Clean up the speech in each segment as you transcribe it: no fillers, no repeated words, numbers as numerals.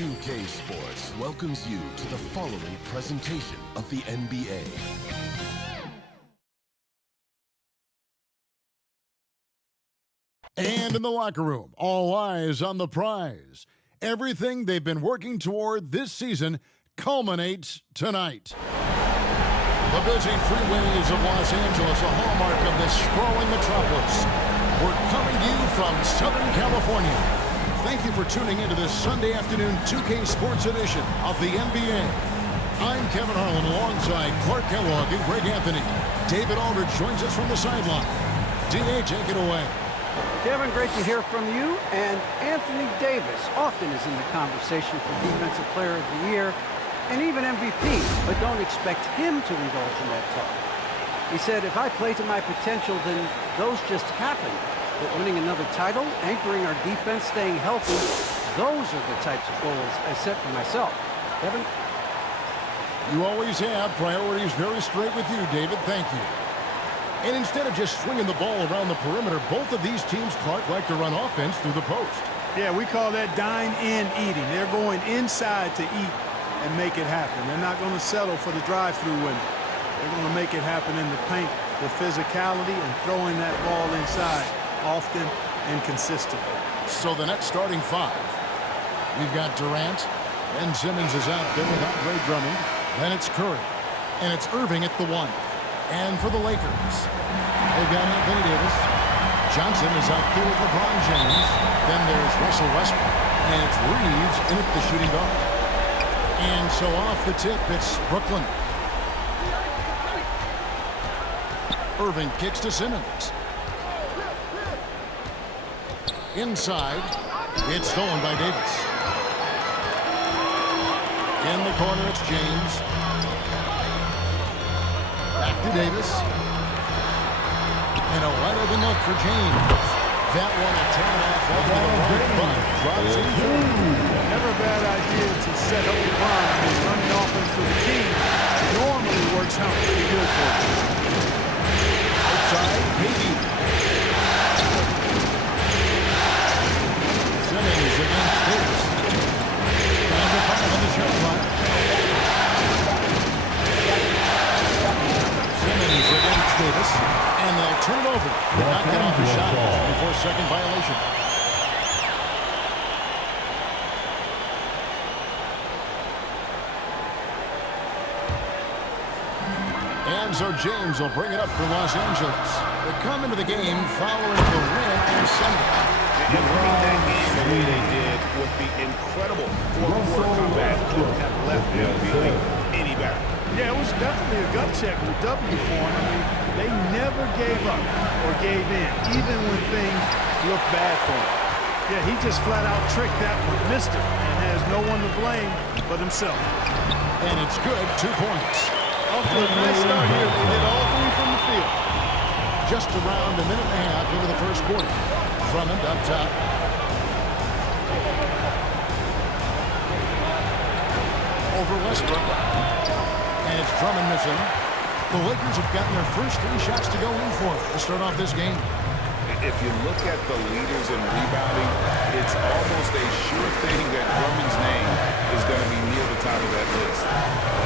2K Sports welcomes you to the following presentation of the NBA. And in the locker room, all eyes on the prize. Everything they've been working toward this season culminates tonight. The busy freeways of Los Angeles, a hallmark of this sprawling metropolis. We're coming to you from Southern California. Thank you for tuning into this Sunday afternoon 2K Sports edition of the NBA. I'm Kevin Harlan alongside Clark Kellogg and Greg Anthony. David Aldridge joins us from the sideline. D.A., take it away. Kevin, great to hear from you. And Anthony Davis often is in the conversation for Defensive Player of the Year and even MVP, but don't expect him to indulge in that talk. He said, if I play to my potential, then those just happen. But winning another title, anchoring our defense, staying healthy, those are the types of goals I set for myself. Kevin? You always have priorities very straight with you, David. Thank you. And instead of just swinging the ball around the perimeter, both of these teams, Clark, like to run offense through the post. Yeah, we call that dine-in eating. They're going inside to eat and make it happen. They're not going to settle for the drive-through window. They're going to make it happen in the paint with physicality and throwing that ball inside often and consistently. So the next starting five, we've got Durant. Ben Simmons is out there with Andre Drummond. Then it's Curry. And it's Irving at the one. And for the Lakers, they've got Anthony Davis. Johnson is out there with LeBron James. Then there's Russell Westbrook. And it's Reeves in at the shooting guard. And so off the tip, it's Brooklyn. Irving kicks to Simmons. Inside, it's stolen by Davis. In the corner, it's James. Back to Davis. And a wide open look for James. That one a tan off the right butt. Drops in through. Never a bad idea to set up the line. Running offense for the team normally works out pretty good for you. Outside, Katie. Simmons against Davis. Down to 5 on the shot clock. Simmons against Davis. And they'll turn it over. Did not get off the shot before second violation. And so James will bring it up for Los Angeles. They come into the game following the win on Sunday. And winning that game the way they did with the incredible fourth-quarter comeback couldn't have left them feeling any better. Yeah, it was definitely a gut check with W for them. I mean, they never gave up or gave in, even when things looked bad for them. Yeah, he just flat out tricked that one, missed it, and has no one to blame but himself. And it's good, 2 points. Off to a nice start here. They hit all three from the field. Just around a minute and a half into the first quarter. Drummond up top. Over Westbrook. And it's Drummond missing. The Lakers have gotten their first 3 shots to go in for to start off this game. If you look at the leaders in rebounding, it's almost a sure thing that Drummond's name is going to be near the top of that list.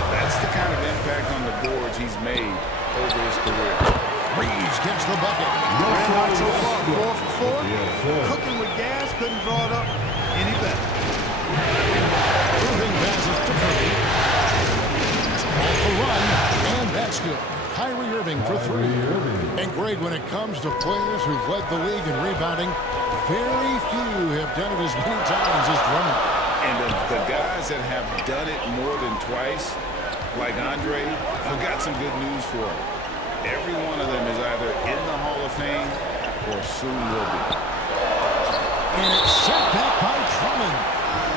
That's the kind of impact on the boards he's made over his career. Reeves gets the bucket. Not so far, 4 for 4. Cooking with gas, couldn't draw it up any better. Irving passes to Curry. Off the run, and that's good. Kyrie Irving for 3. And Greg, when it comes to players who've led the league in rebounding, very few have done it as many times as Drummond. And the guys that have done it more than twice, like Andre, I've got some good news for him. Every one of them is either in the Hall of Fame or soon will be. And it's set back by Drummond.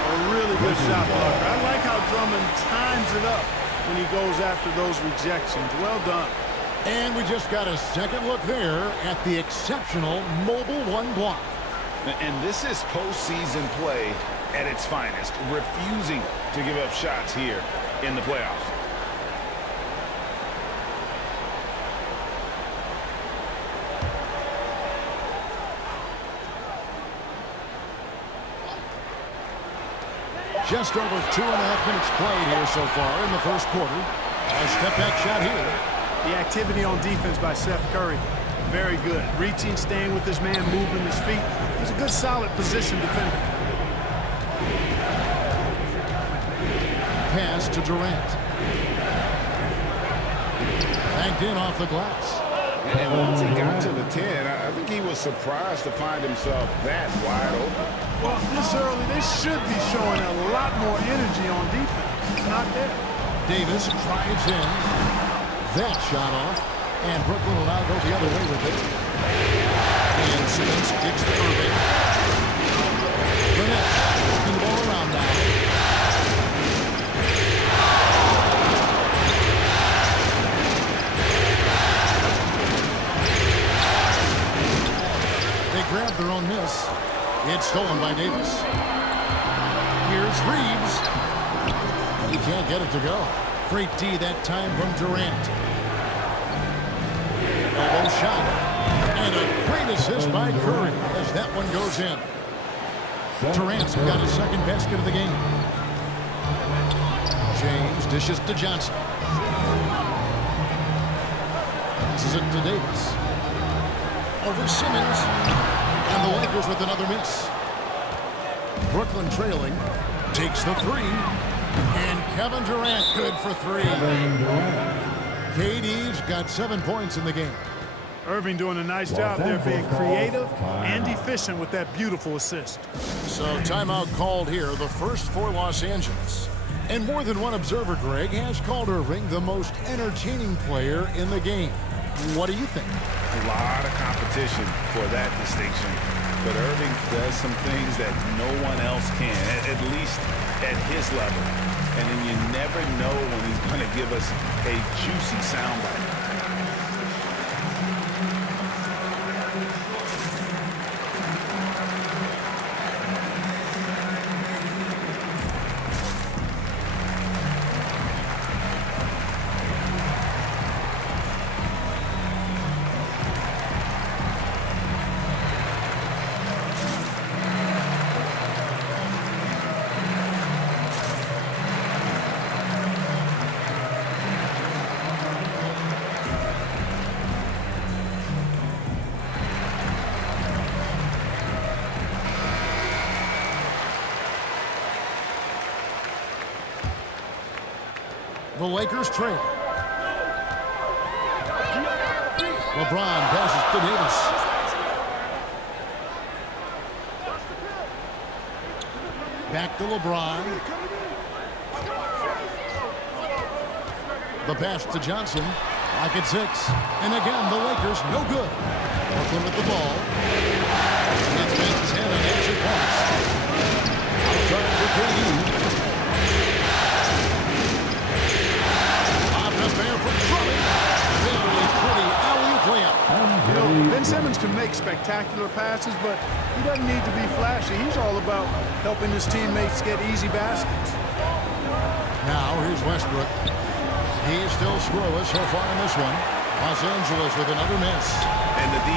A really good shot blocker. I like how Drummond times it up when he goes after those rejections. Well done. And we just got a second look there at the exceptional Mobile One block. And this is postseason play at its finest, refusing to give up shots here in the playoffs. Just over 2.5 minutes played here so far in the first quarter. A step-back shot here. The activity on defense by Seth Curry, very good. Reaching, staying with his man, moving his feet. He's a good, solid position defender. Pass to Durant. Banked in off the glass. And once he got to the 10, I think he was surprised to find himself that wide open. Well, this early, they should be showing a lot more energy on defense. It's not there. Davis drives in. That shot off. And Brooklyn will now go the other way with it. And Simmons kicks to Irving. Burnett working the ball around now. They grab their own miss. It's stolen by Davis. Here's Reeves. He can't get it to go. Great D that time from Durant. Elbow shot. And a great assist by Curry as that one goes in. Durant's got his second basket of the game. James dishes to Johnson. Passes it to Davis. Over Simmons. And the Lakers with another miss. Brooklyn trailing. Takes the three. And Kevin Durant good for three. KD's got 7 points in the game. Irving doing a nice job there, being creative and efficient with that beautiful assist. So timeout called here, the first for Los Angeles. And more than one observer, Greg, has called Irving the most entertaining player in the game. What do you think? A lot of competition for that distinction. But Irving does some things that no one else can, at least at his level. And then you never know when he's going to give us a juicy soundbite. The Lakers trail. LeBron passes to Davis. Back to LeBron. The pass to Johnson. Lock at 6. And again, the Lakers no good. Brooklyn with the ball. It's been 10 unanswered points. Outside for KD. There for Drummond. Very pretty alley-oop layup. You know, Ben Simmons can make spectacular passes, but he doesn't need to be flashy. He's all about helping his teammates get easy baskets. Now here's Westbrook. He's still scoreless so far in this one. Los Angeles with another miss. And the D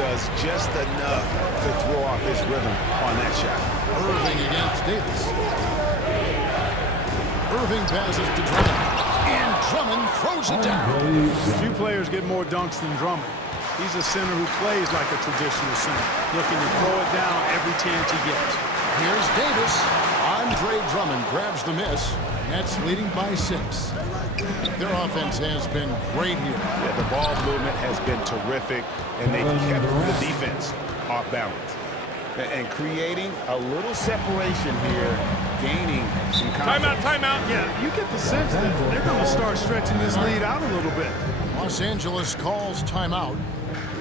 does just enough to throw off his rhythm on that shot. Irving against Davis. Irving passes to Drummond. And Drummond throws it down. Few players get more dunks than Drummond. He's a center who plays like a traditional center, looking to throw it down every chance he gets. Here's Davis. Andre Drummond grabs the miss. Nets leading by 6. Their offense has been great here. Yeah, the ball movement has been terrific, and they've kept the defense off balance. And creating a little separation here, gaining some confidence. Timeout. Yeah, you get the sense that they're going to start stretching this lead out a little bit. Los Angeles calls timeout.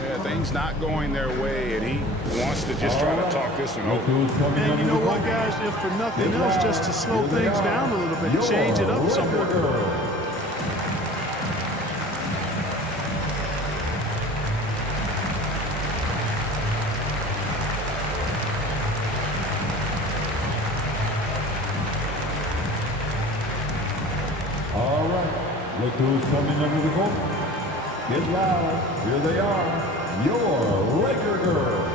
Yeah, things not going their way, and he wants to just try to talk this one over. And you know what, guys? If for nothing else, just to slow things down a little bit, change it up somewhat. All right, look who's coming under the goal. Get loud, here they are, your Laker girls.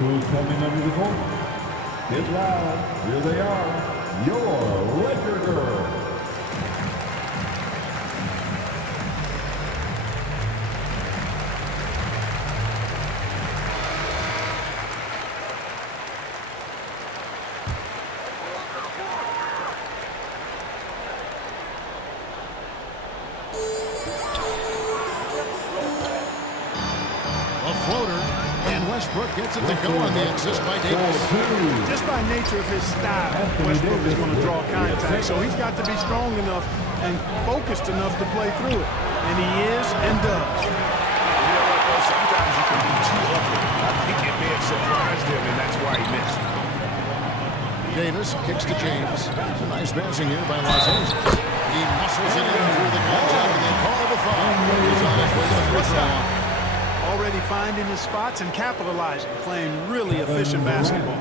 Look who's coming under the court. Get loud. Here they are. Your Laker girls. Floater, and Westbrook gets it to go on the assist by Davis. Just by nature of his style, Westbrook is going to draw contact, so he's got to be strong enough and focused enough to play through it. And he is and does. You know what, though? Sometimes you can be too open. I think it may have surprised him, and that's why he missed. Davis kicks to James. It's a nice passing here by Los Angeles. He muscles it in through the contact, and they call the foul. He's on his way to the free throw line. Already finding his spots and capitalizing, playing really efficient basketball.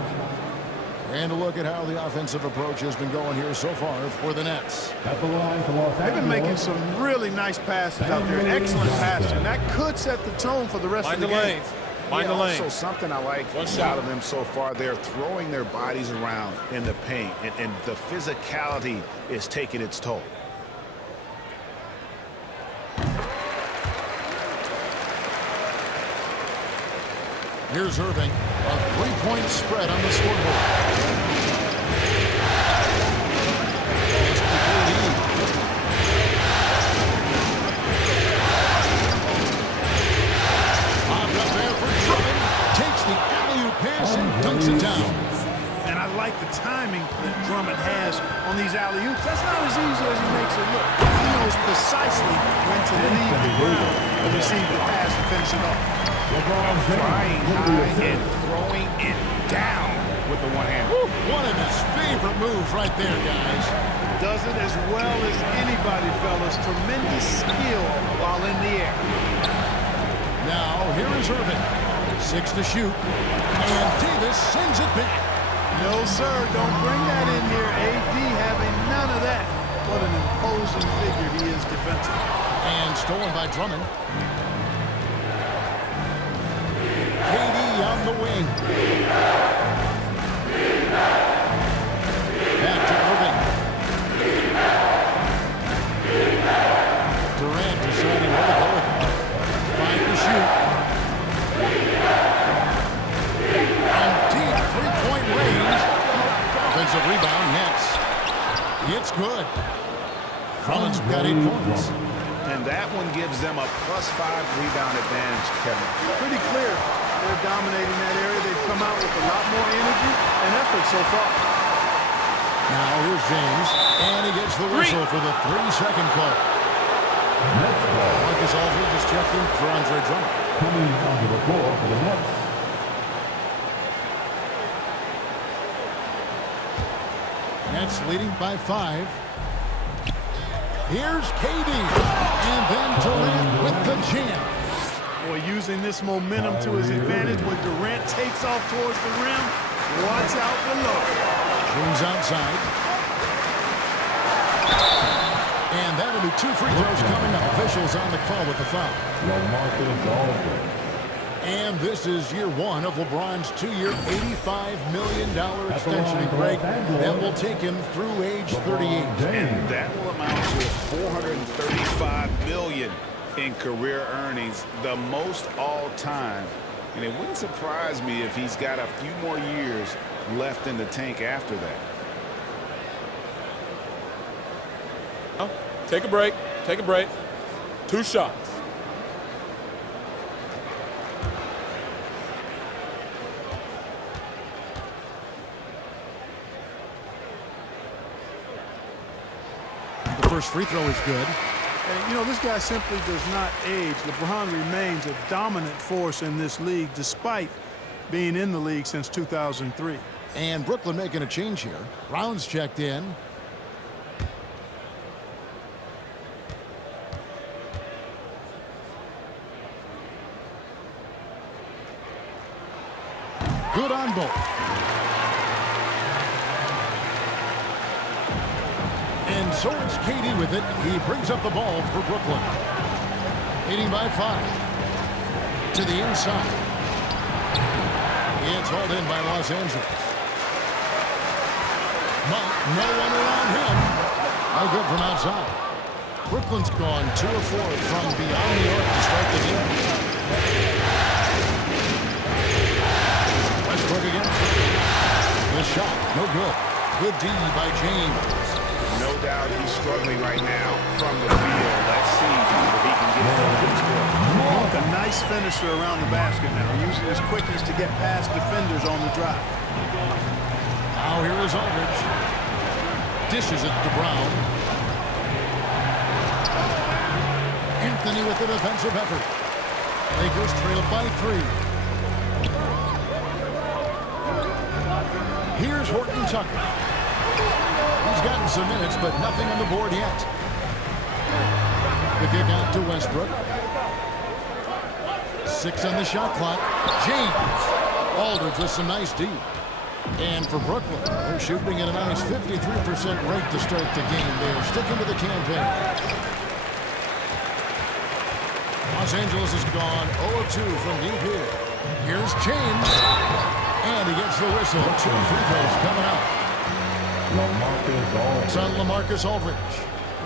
And a look at how the offensive approach has been going here so far for the Nets. At the line for Los Angeles. They've been making some really nice passes out there, excellent passing. That could set the tone for the rest of the game. Mind the lane. Also, something I like out of them so far, they're throwing their bodies around in the paint, and the physicality is taking its toll. Here's Irving, a three-point spread on the scoreboard. Popped up there for Drummond, takes the alley-oop pass and dunks it down. And I like the timing that Drummond has on these alley-oops. That's not as easy as he makes it look. He knows precisely when to leave the ground and receive the pass and finish it off. LeBron flying high and throwing it down with the one hand. One of his favorite moves right there, guys. Does it as well as anybody, fellas. Tremendous skill while in the air. Now, here is Irving. 6 to shoot. And Davis sends it back. No, sir. Don't bring that in here. AD having none of that. What an imposing figure he is defensively. And stolen by Drummond. KD on the wing. Back to Irving. Durant deciding where to go with it. 5 to shoot. And deep three-point range. Offensive rebound, Nets. It's good. Drummond's got 8 points. And that one gives them a +5 rebound advantage, Kevin. Pretty clear. They're dominating that area. They've come out with a lot more energy and effort so far. Now here's James, and he gets the whistle for the 3-second call. Marcus Aldridge just checked in for Andre Drummond. Coming onto the floor for the Nets. Nets leading by 5. Here's KD, and then Durant with the jam. Boy, using this momentum to his advantage when Durant takes off towards the rim. Watch out below. James outside. And that'll be 2 free throws coming up. Officials on the call with the foul. LaMarcus Aldridge. And this is year 1 of LeBron's 2-year, $85 million extension. And Greg, that will take him through age 38. And that will amount to $435 million in career earnings, the most all time. And it wouldn't surprise me if he's got a few more years left in the tank after that. Take a break. Take a break. 2 shots. The first free throw is good. And, you know, this guy simply does not age. LeBron remains a dominant force in this league despite being in the league since 2003. And Brooklyn making a change here. Brown's checked in. Good on both. And so it's KD with it. He brings up the ball for Brooklyn. Leading by 5. To the inside. It's hauled in by Los Angeles. Monk, no one around him. No good from outside. Brooklyn's gone 2 of 4 from beyond the arc to start the game. Westbrook again. The shot, no good. Good D by James. No doubt he's struggling right now from the field. Let's see if he can get it to the score. Monk, a nice finisher around the basket now, using his quickness to get past defenders on the drive. Now here is Aldridge. Dishes it to Brown. Anthony with the defensive effort. Lakers trailed by 3. Here's Horton Tucker. He's gotten some minutes, but nothing on the board yet. The kick out to Westbrook. 6 on the shot clock. James. Aldridge with some nice D. And for Brooklyn, they're shooting at a nice 53% rate to start the game. They're sticking to the campaign. Los Angeles has gone 0 of 2 from deep here. Here's James. And he gets the whistle. 2 free throws coming out. It's on LaMarcus Aldridge.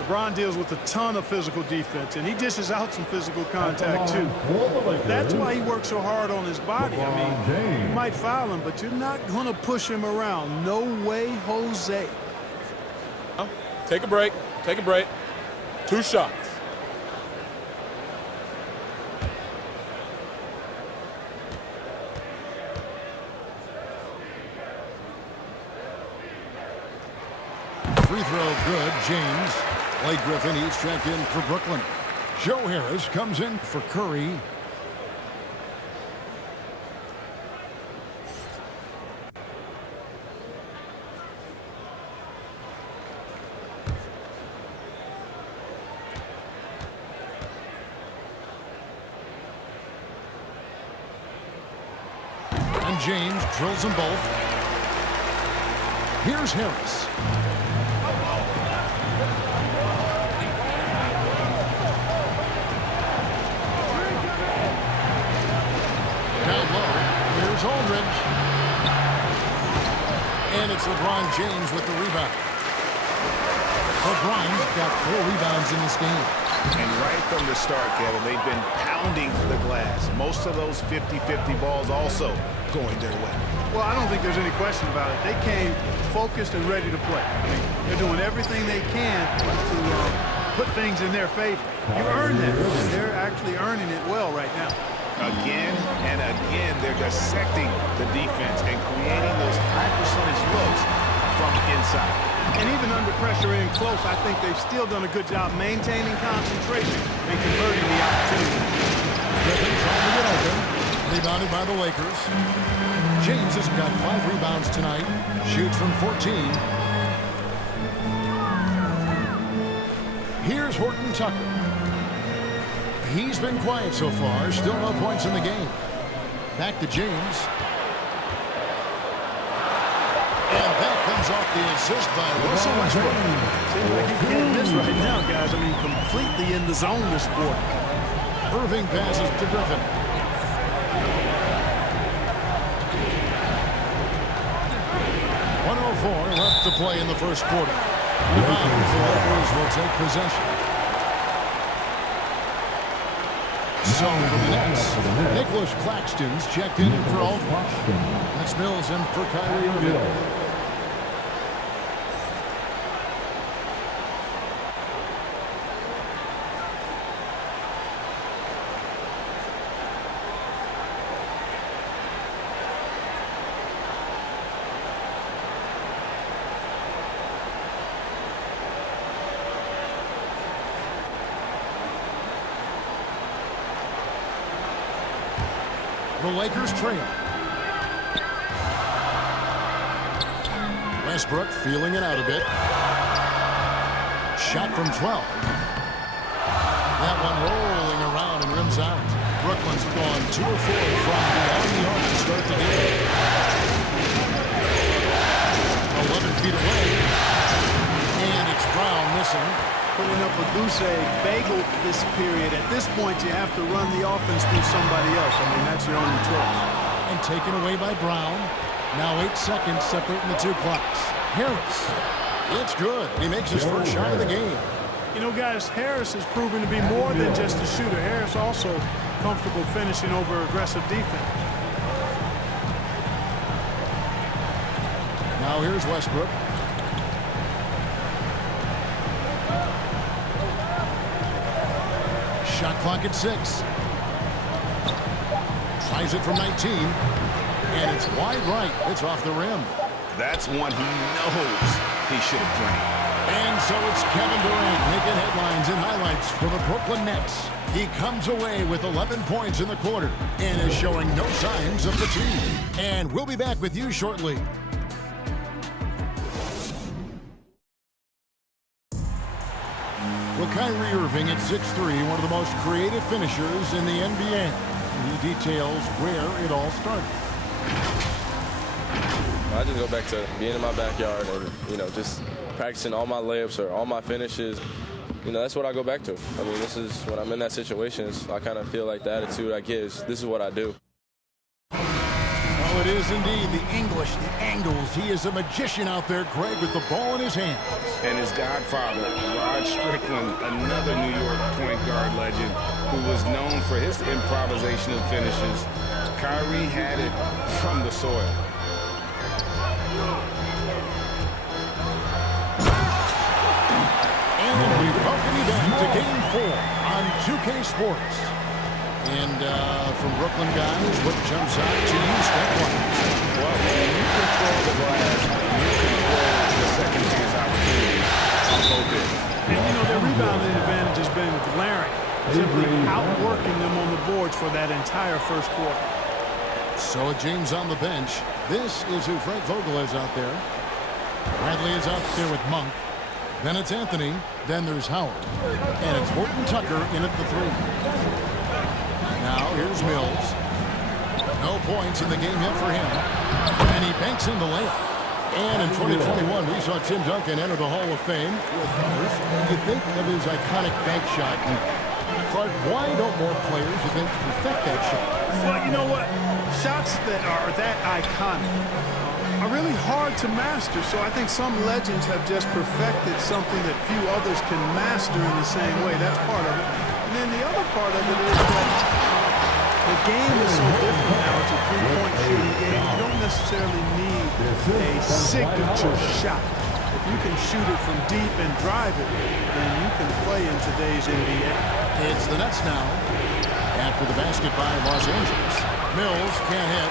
LeBron deals with a ton of physical defense, and he dishes out some physical contact, too. That's why he works so hard on his body. I mean, you might foul him, but you're not going to push him around. No way, Jose. Take a break. Take a break. 2 shots. Free throw good. James. Blake Griffin each checked in for Brooklyn. Joe Harris comes in for Curry. And James drills them both. Here's Harris. Aldridge. And it's LeBron James with the rebound. LeBron's got 4 rebounds in this game. And right from the start, Kevin, they've been pounding the glass. Most of those 50-50 balls also going their way. Well, I don't think there's any question about it. They came focused and ready to play. I mean, they're doing everything they can to put things in their favor. You earn that. They're actually earning it well right now. Again and again, they're dissecting the defense and creating those high percentage looks from inside. And even under pressure in close, I think they've still done a good job maintaining concentration and converting the opportunity. Griffin trying to get open. Rebounded by the Lakers. James has got 5 rebounds tonight. Shoots from 14. Here's Horton Tucker. He's been quiet so far. Still no points in the game. Back to James. And that comes off the assist by Russell Westbrook. Seems like you can't miss right now, guys. I mean, completely in the zone this quarter. Irving passes to Griffin. .104 left to play in the first quarter. The Lakers will take possession. So for the Nets, Nicholas Claxton's checked in for Aldridge. That's Mills in for Kyrie Irving. The Lakers trail. Westbrook feeling it out a bit. Shot from 12. That one rolling around and rims out. Brooklyn's gone 2 of 4 from beyond the arc to start the game. 11 feet away. And it's Brown missing. Putting up a goose egg bagel this period. At this point, you have to run the offense through somebody else. I mean, that's your only choice. and taken away by Brown. Now 8 seconds separating the two clocks. Harris. It's good. He makes his first shot of the game. You know, guys, Harris has proven to be more than just a shooter. Harris also comfortable finishing over aggressive defense. Now here's Westbrook. Shot clock at 6. Tries it from 19. And it's wide right. It's off the rim. That's one he knows he should have drained. And so it's Kevin Durant making headlines and highlights for the Brooklyn Nets. He comes away with 11 points in the quarter and is showing no signs of fatigue. And we'll be back with you shortly. Well, Kyrie Irving at 6'3", one of the most creative finishers in the NBA. He details where it all started. I just go back to being in my backyard and, just practicing all my layups or all my finishes. That's what I go back to. I mean, this is when I'm in that situation, I kind of feel like the attitude I get is this is what I do. Oh, it is indeed the English, the angles. He is a magician out there, Greg, with the ball in his hands. And his godfather, Rod Strickland, another New York point guard legend who was known for his improvisational finishes. Kyrie had it from the soil. And we welcome you back to Game 4 on 2K Sports. And from Brooklyn guys, what jumps out to you step-wise? Well, when you control the glass, you control the second chance opportunities on both ends. And, their rebounding advantage has been glaring, simply outworking them on the boards for that entire first quarter. So with James on the bench, this is who Frank Vogel is out there. Bradley is out there with Monk. Then it's Anthony. Then there's Howard. And it's Horton Tucker in at the 3. Now here's Mills. No points in the game hit for him. And he banks in the layup. And in 2021, we saw Tim Duncan enter the Hall of Fame with others. You think of his iconic bank shot. And Clark, why don't more players, you think, perfect that shot? Well, you know what? Shots that are that iconic are really hard to master. So I think some legends have just perfected something that few others can master in the same way. That's part of it. And then the other part of it is that the game is so different now. It's a three-point shooting game. You don't necessarily need a signature shot. If you can shoot it from deep and drive it, then you can play in today's NBA. It's the Nets now. After the basket by Los Angeles. Mills can't hit.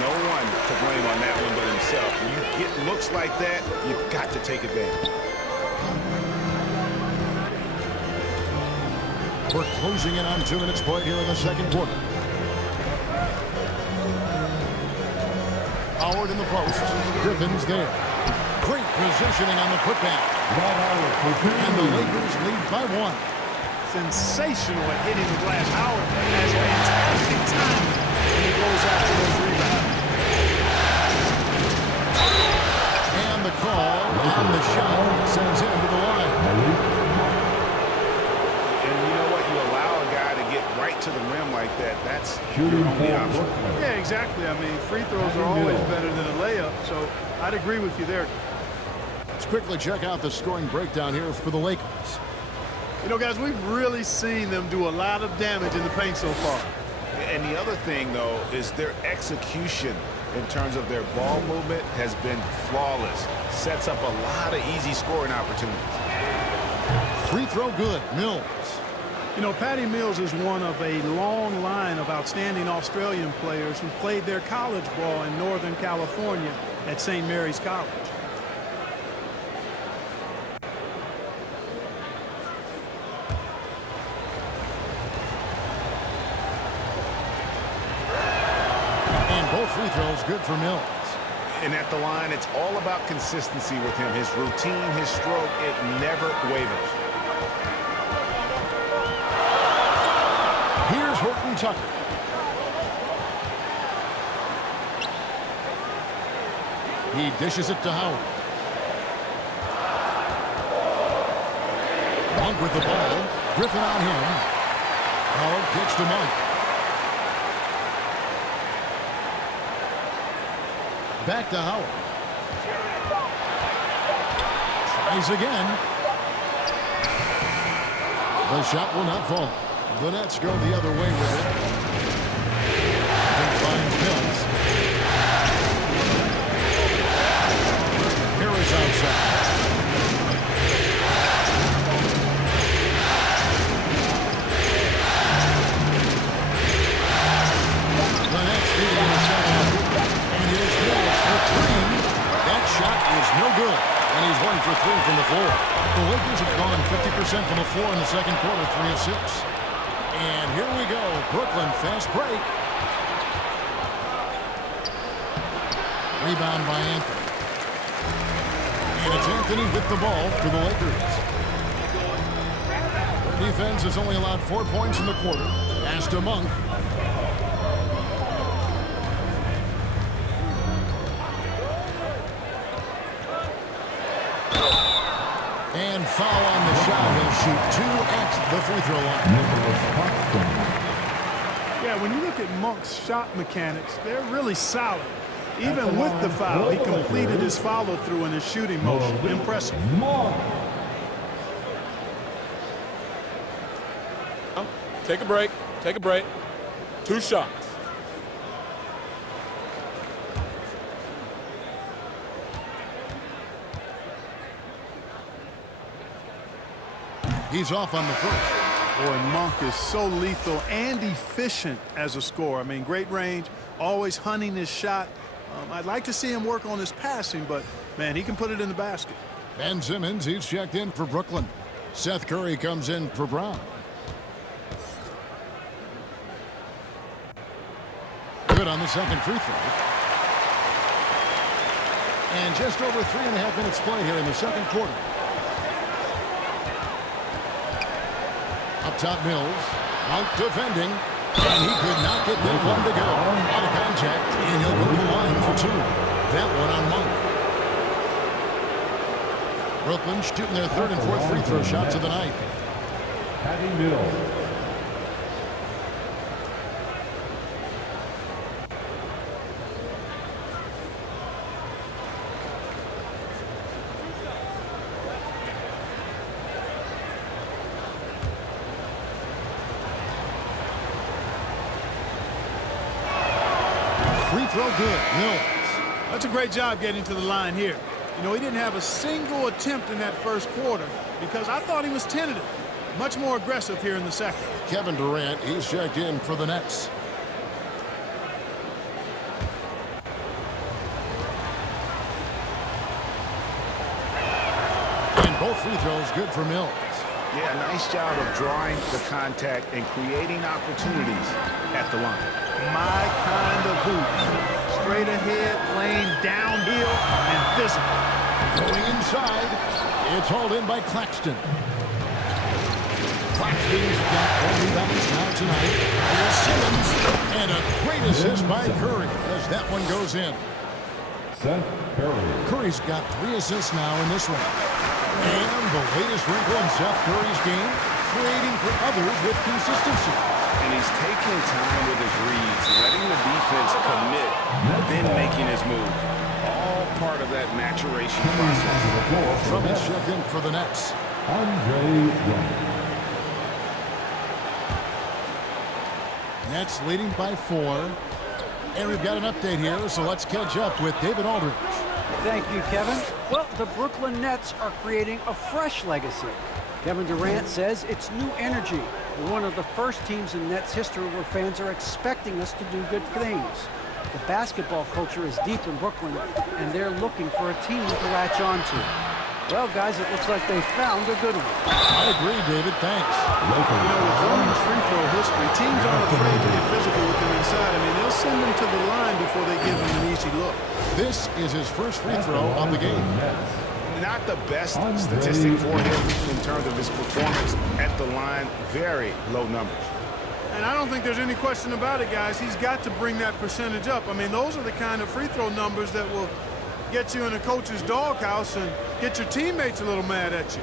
No one to blame on that one but himself. When you get looks like that, you've got to take advantage. We're closing in on 2 minutes played here in the second quarter. Howard in the post. Griffin's there. Great positioning on the putback. And the Lakers lead by 1. Sensational at hitting the glass. Howard has fantastic timing when he goes after those rebounds. And the call on the shot sends him to the line. And you know what? You allow a guy to get right to the rim like that. That's your only option. Yeah, exactly. I mean, free throws are always better than a layup, so I'd agree with you there. Let's quickly check out the scoring breakdown here for the Lakers. You know, guys, we've really seen them do a lot of damage in the paint so far. And the other thing, though, is their execution in terms of their ball movement has been flawless. Sets up a lot of easy scoring opportunities. Free throw good. Mills. You know, Patty Mills is one of a long line of outstanding Australian players who played their college ball in Northern California at St. Mary's College. Both free throws good for Mills. And at the line, it's all about consistency with him. His routine, his stroke, it never wavers. Here's Horton Tucker. He dishes it to Howard. Monk with the ball. Griffin on him. Howard kicks to Monk. back to Howard. Tries again. The shot will not fall. The Nets go the other way with it. Finds Mills. Harris outside. The Nets leading in the second half. And here's Mills for three. That shot is no good. And he's 1 for 3 from the floor. The Lakers have gone 50% from the floor in the second quarter, 3 of 6. And here we go. Brooklyn fast break. Rebound by Anthony. And it's Anthony with the ball for the Lakers. Their defense has only allowed 4 points in the quarter. Pass to Monk. And foul on the shot. He'll shoot 2 at the free throw line. Yeah, when you look at Monk's shot mechanics, they're really solid. Even with the foul, he completed his follow-through in his shooting motion. Impressive. Take a break. Take a break. 2 shots. He's off on the first. Boy, Monk is so lethal and efficient as a scorer. I mean, great range, always hunting his shot. I'd like to see him work on his passing, but, man, he can put it in the basket. Ben Simmons, he's checked in for Brooklyn. Seth Curry comes in for Brown. Good on the second free throw. And just over 3.5 minutes played here in the second quarter. Up top Mills. Monk defending. And he could not get that one to go. Out of contact. And he'll go to the line for 2. That one on Monk. Brooklyn shooting their 3rd and 4th free throw shots of the night. Patty Mills. Free throw good. Mills. That's a great job getting to the line here. You know, he didn't have a single attempt in that first quarter because I thought he was tentative. Much more aggressive here in the second. Kevin Durant, he's checked in for the Nets. And both free throws good for Mills. Yeah, nice job of drawing the contact and creating opportunities at the line. My kind of hoop. Straight ahead, playing downhill, and physical. Going inside. It's hauled in by Claxton. Claxton's got 4 rebounds now tonight. Here's Simmons. And a great assist by Curry as that one goes in. Seth Curry. Curry's got 3 assists now in this one. And the latest wrinkle in Seth Curry's game, creating for others with consistency. And he's taking time with his reads, letting the defense commit, then making his move. All part of that maturation process. Drummond's checked in for the Nets. Andre Drummond. Nets leading by 4. And we've got an update here, so let's catch up with David Aldridge. Thank you, Kevin. Well, the Brooklyn Nets are creating a fresh legacy. Kevin Durant says it's new energy. We're one of the first teams in Nets history where fans are expecting us to do good things. The basketball culture is deep in Brooklyn, and they're looking for a team to latch on to. Well, guys, it looks like they found a good one. I agree, David. Thanks. You know, with Drummond's free throw history, teams aren't afraid to get physical with him inside. I mean, they'll send him to the line before they give him an easy look. This is his first free throw of the game. Not the best statistic for him in terms of his performance at the line. Very low numbers. And I don't think there's any question about it, guys. He's got to bring that percentage up. I mean, those are the kind of free throw numbers that will get you in a coach's doghouse and get your teammates a little mad at you.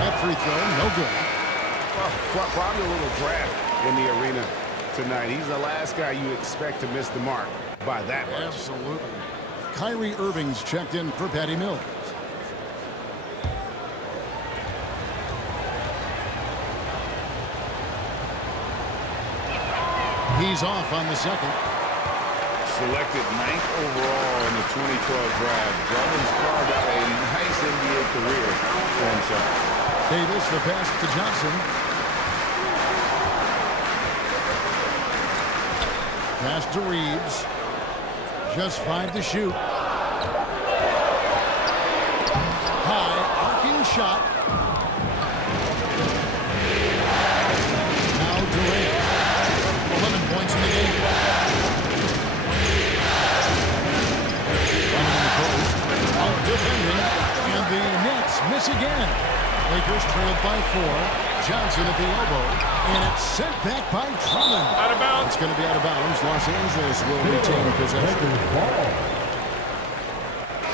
That free throw, no good. Well, probably a little draft in the arena tonight. He's the last guy you expect to miss the mark by that much. Absolutely. Kyrie Irving's checked in for Patty Mills. He's off on the second. Selected 9th overall in the 2012 draft, Drummond's carved out a nice NBA career for himself. Davis, the pass to Johnson. Pass to Reeves. Just 5 to shoot. High, arcing shot. Now Durant. 11 points in the game. Running in the post. Out defending. And the Nets miss again. Lakers trailed by 4. Johnson at the elbow. And it's sent back by Drummond. Out of bounds. It's going to be out of bounds. Los Angeles will retain possession.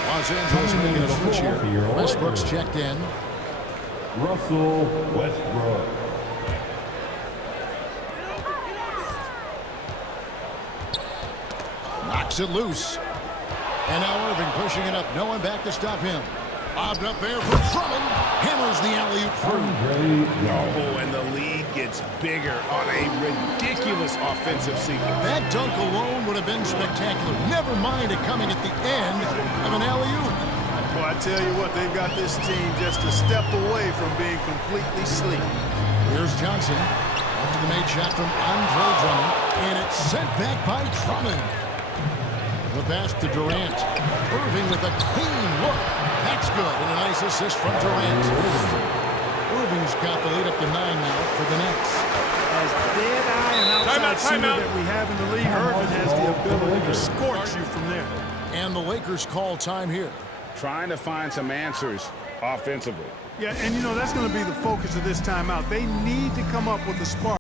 Los Angeles making a switch here. Westbrook's checked in. Russell Westbrook. Knocks it loose. And now Irving pushing it up. No one back to stop him. Bobbed up there for Drummond. Hammers the alley-oop through. Oh, and the lead gets bigger on a ridiculous offensive sequence. That dunk alone would have been spectacular. Never mind it coming at the end of an alley-oop. Well, I tell you what, they've got this team just a step away from being completely sleep. Here's Johnson. After the made shot from Andre Drummond. And it's sent back by Drummond. The pass to Durant. Irving with a clean look. That's good. And a nice assist from Durant. Irving's got the lead up to 9 now for the Nets. As dead-eye and outside shooter that we have in the league, Irving has the ability to scorch you from there. And the Lakers call time here. Trying to find some answers offensively. Yeah, and you know, that's going to be the focus of this timeout. They need to come up with a spark.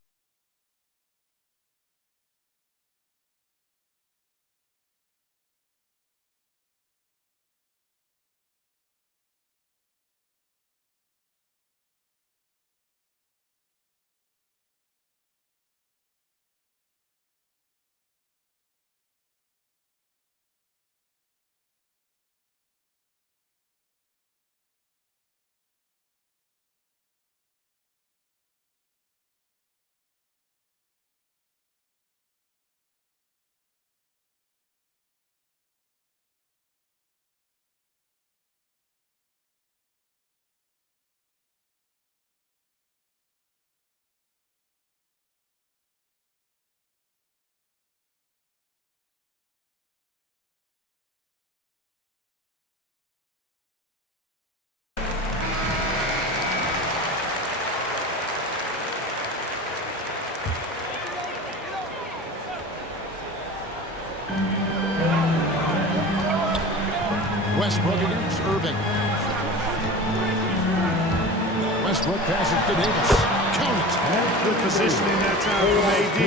Westbrook against Irving. Westbrook passes to Davis. Count it. Good positioning that time from AD.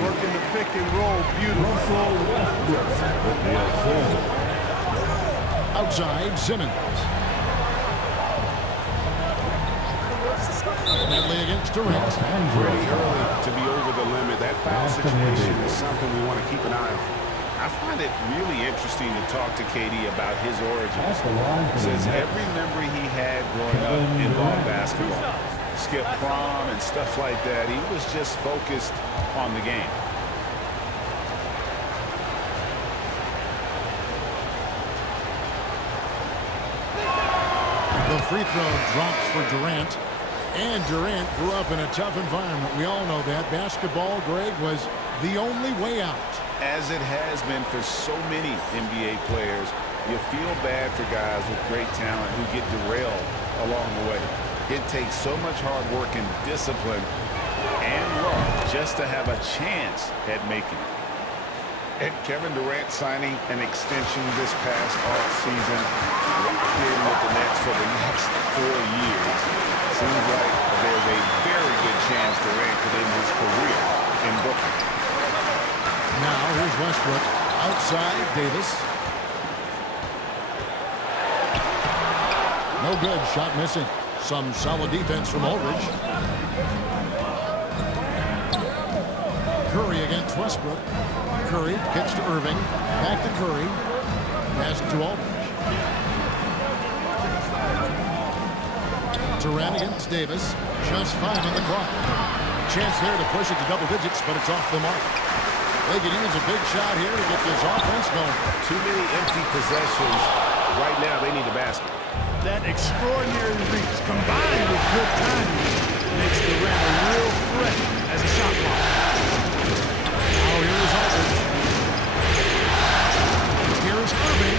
Working the pick and roll. Beautiful. Outside, Simmons. Medley against Durant. Pretty early to be over the limit. That foul situation is something we want to keep an eye on. I find it really interesting to talk to KD about his origins. Says every memory he had growing up involved basketball. Skip prom and stuff like that. He was just focused on the game. The free throw drops for Durant. And Durant grew up in a tough environment. We all know that. Basketball, Greg, was the only way out. As it has been for so many NBA players, you feel bad for guys with great talent who get derailed along the way. It takes so much hard work and discipline and luck just to have a chance at making it. And Kevin Durant signing an extension this past offseason, locked in with the Nets for the next 4 years. Seems like there's a very good chance Durant could end his career in Brooklyn. Now here's Westbrook. Outside, Davis. No good. Shot missing. Some solid defense from Aldridge. against Westbrook. Curry gets to Irving. Back to Curry. Pass to Aldridge. Durant against Davis. Just 5 on the clock. Chance there to push it to double digits, but it's off the mark. They could use a big shot here to get this offense going. Too many empty possessions. Right now, they need a basket. That extraordinary reach combined with good timing makes Durant a real threat as a shot blocker. Now here's Aldridge. Here's Irving.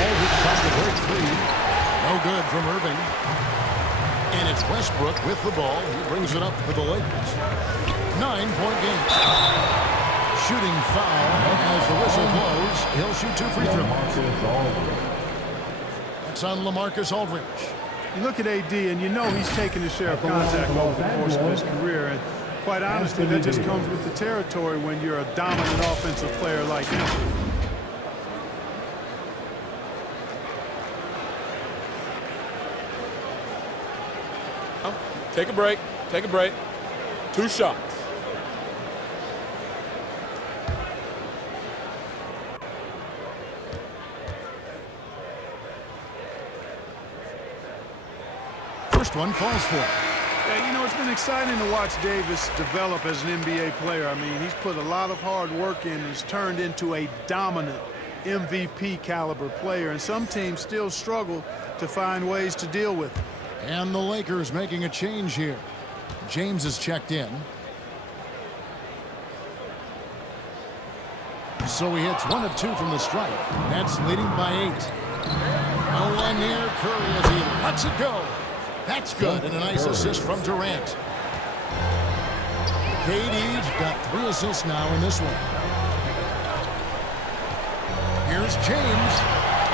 Aldridge trying to break free. No good from Irving. And it's Westbrook with the ball. He brings it up for the Lakers. 9-point game. Shooting foul as the whistle blows. He'll shoot 2 free throws. That's on LaMarcus Aldridge. You look at AD and you know he's taken his share of contact over the course of his career. And quite honestly, that just comes with the territory when you're a dominant offensive player like him. Take a break. Take a break. 2 shots. First one falls for. Yeah, you know, it's been exciting to watch Davis develop as an NBA player. I mean, he's put a lot of hard work in and has turned into a dominant MVP caliber player. And some teams still struggle to find ways to deal with it. And the Lakers making a change here. James is checked in. So he hits 1 of 2 from the stripe. Nets leading by 8. No one near Curry as he lets it go. That's good, and a nice assist from Durant. KD's got 3 assists now in this one. Here's James,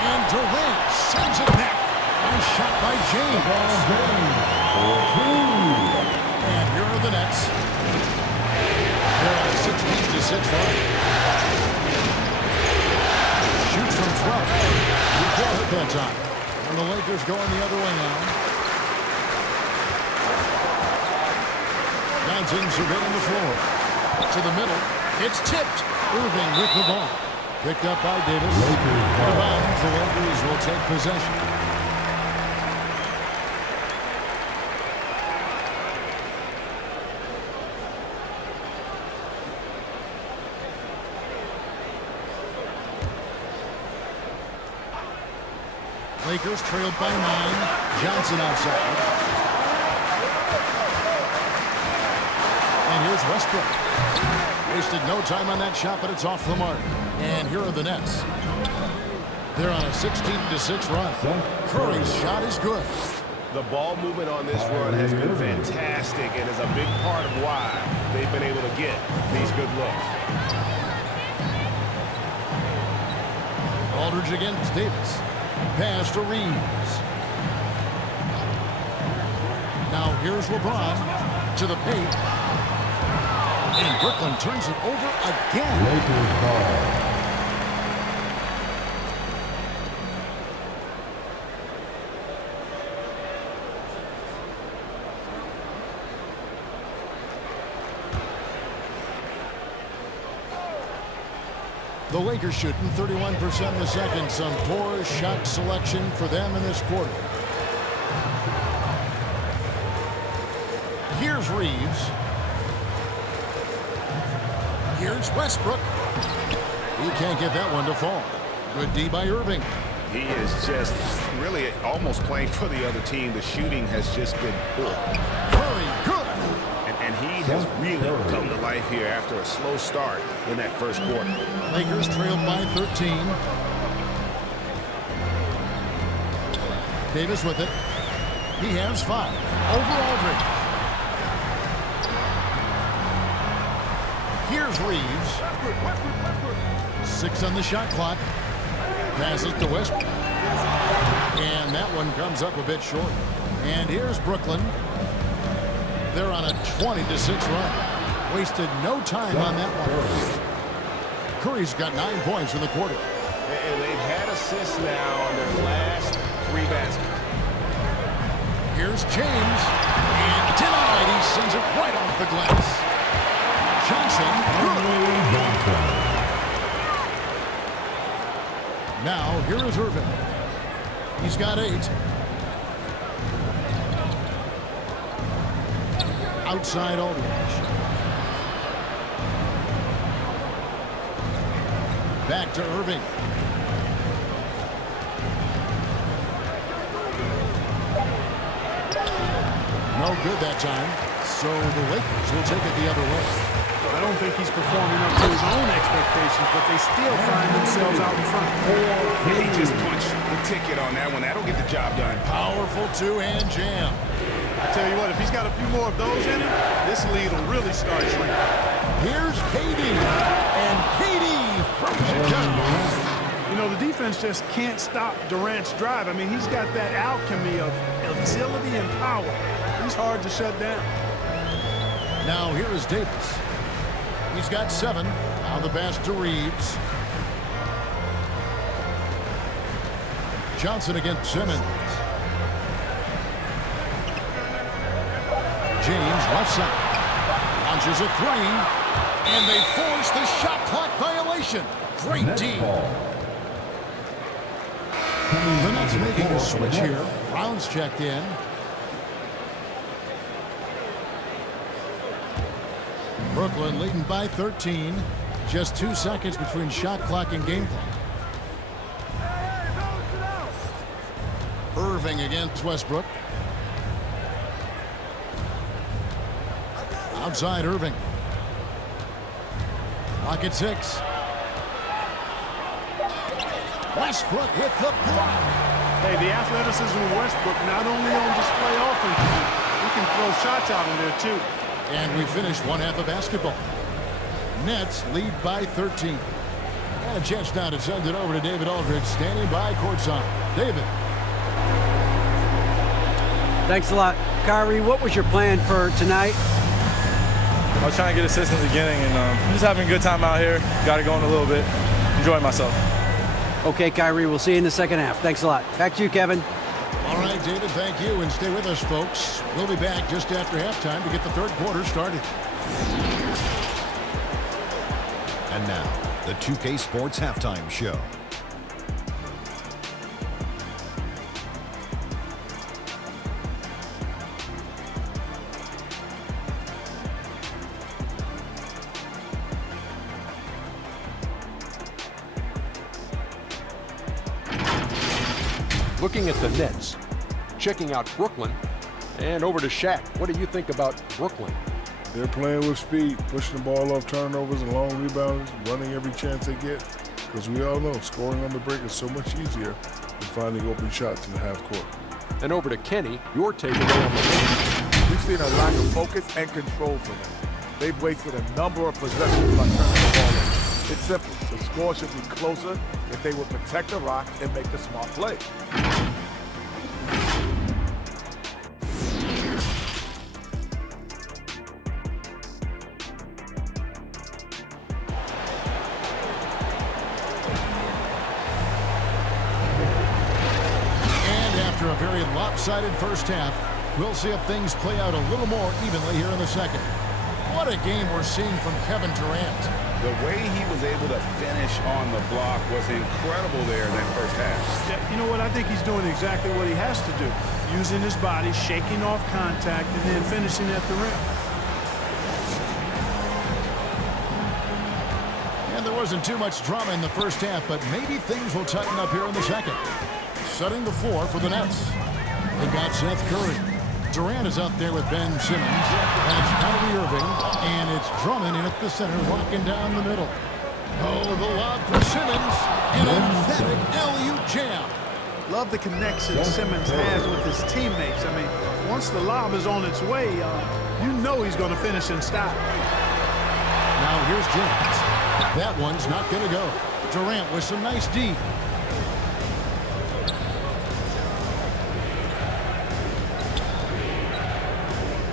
and Durant sends it back. Nice shot by James. And here are the Nets. They're on a 16-6 run. Shoots from 12. He caught it that time. And the Lakers going the other way now. Johnson surveying the floor. To the middle. It's tipped. Irving with the ball. Picked up by Davis. Out of bounds. The Lakers will take possession. Lakers trailed by 9. Johnson outside. And here's Westbrook. Wasted no time on that shot, but it's off the mark. And here are the Nets. They're on a 16-6 run. Curry's shot is good. The ball movement on this run has been fantastic and is a big part of why they've been able to get these good looks. Aldridge against Davis. Pass to Reeves. Now here's LeBron to the paint. And Brooklyn turns it over again. Lakers ball. The Lakers shooting 31% in the second. Some poor shot selection for them in this quarter. Here's Reeves. Here's Westbrook. He can't get that one to fall. Good D by Irving. He is just really almost playing for the other team. The shooting has just been poor. Curry, good. And he has really come to life here after a slow start in that first quarter. Lakers trailed by 13. Davis with it. He has 5. Over Aldridge. Here's Reeves. 6 on the shot clock. Passes to Westbrook. And that one comes up a bit short. And here's Brooklyn. They're on a 20-6 run. Wasted no time on that one. Curry's got 9 points in the quarter. And they've had assists now on their last 3 baskets. Here's James. And denied. He sends it right off the glass. Johnson. Johnson. Now, here is Irving. He's got 8. Outside Aldridge. Back to Irving. No good that time. So the Lakers will take it the other way. I don't think he's performing up to his own expectations, but they still find themselves out in front. He just punched the ticket on that one. That'll get the job done. Powerful two-hand jam. I tell you what, if he's got a few more of those in him, this lead will really start shrinking. Here's KD, and KD throws it down. You know, the defense just can't stop Durant's drive. I mean, he's got that alchemy of agility and power. He's hard to shut down. Now here is Davis. He's got 7. Now the pass to Reeves. Johnson against Simmons. James left side. Launches a 3. And they force the shot clock violation. Great D. The Nets making a switch here. Brown's checked in. Brooklyn leading by 13. Just 2 seconds between shot clock and game clock. Irving against Westbrook. Outside Irving. Clock at 6. Westbrook with the block. Hey, the athleticism of Westbrook not only on display offensively, he can throw shots out in there too. And we finish one half of basketball. Nets lead by 13. And a chance now to send it over to David Aldridge, standing by courtside. David. Thanks a lot. Kyrie, what was your plan for tonight? I was trying to get assists in the beginning, and I'm just having a good time out here. Got it going a little bit. Enjoying myself. Okay, Kyrie, we'll see you in the second half. Thanks a lot. Back to you, Kevin. All right, David, thank you. And stay with us, folks. We'll be back just after halftime to get the third quarter started. And now, the 2K Sports Halftime Show. Looking at the Nets, checking out Brooklyn, and over to Shaq. What do you think about Brooklyn? They're playing with speed, pushing the ball off turnovers and long rebounds, running every chance they get. Because we all know scoring on the break is so much easier than finding open shots in the half court. And over to Kenny, your takeaway on the win. We've seen a lack of focus and control from them. They've wasted a number of possessions by turning the ball over. It's simple. The score should be closer if they would protect the rock and make the smart play. After a very lopsided first half, we'll see if things play out a little more evenly here in the second. What a game we're seeing from Kevin Durant. The way he was able to finish on the block was incredible there in that first half. Yeah, you know what? I think he's doing exactly what he has to do. Using his body, shaking off contact, and then finishing at the rim. And there wasn't too much drama in the first half, but maybe things will tighten up here in the second. Setting the floor for the Nets. They've got Seth Curry. Durant is out there with Ben Simmons. And it's Kyrie Irving. And it's Drummond in at the center, locking down the middle. Oh, the lob for Simmons. An emphatic alley-oop jam. Love the connection Simmons has with his teammates. I mean, once the lob is on its way, you know he's going to finish in style. Now here's James. That one's not going to go. Durant with some nice D.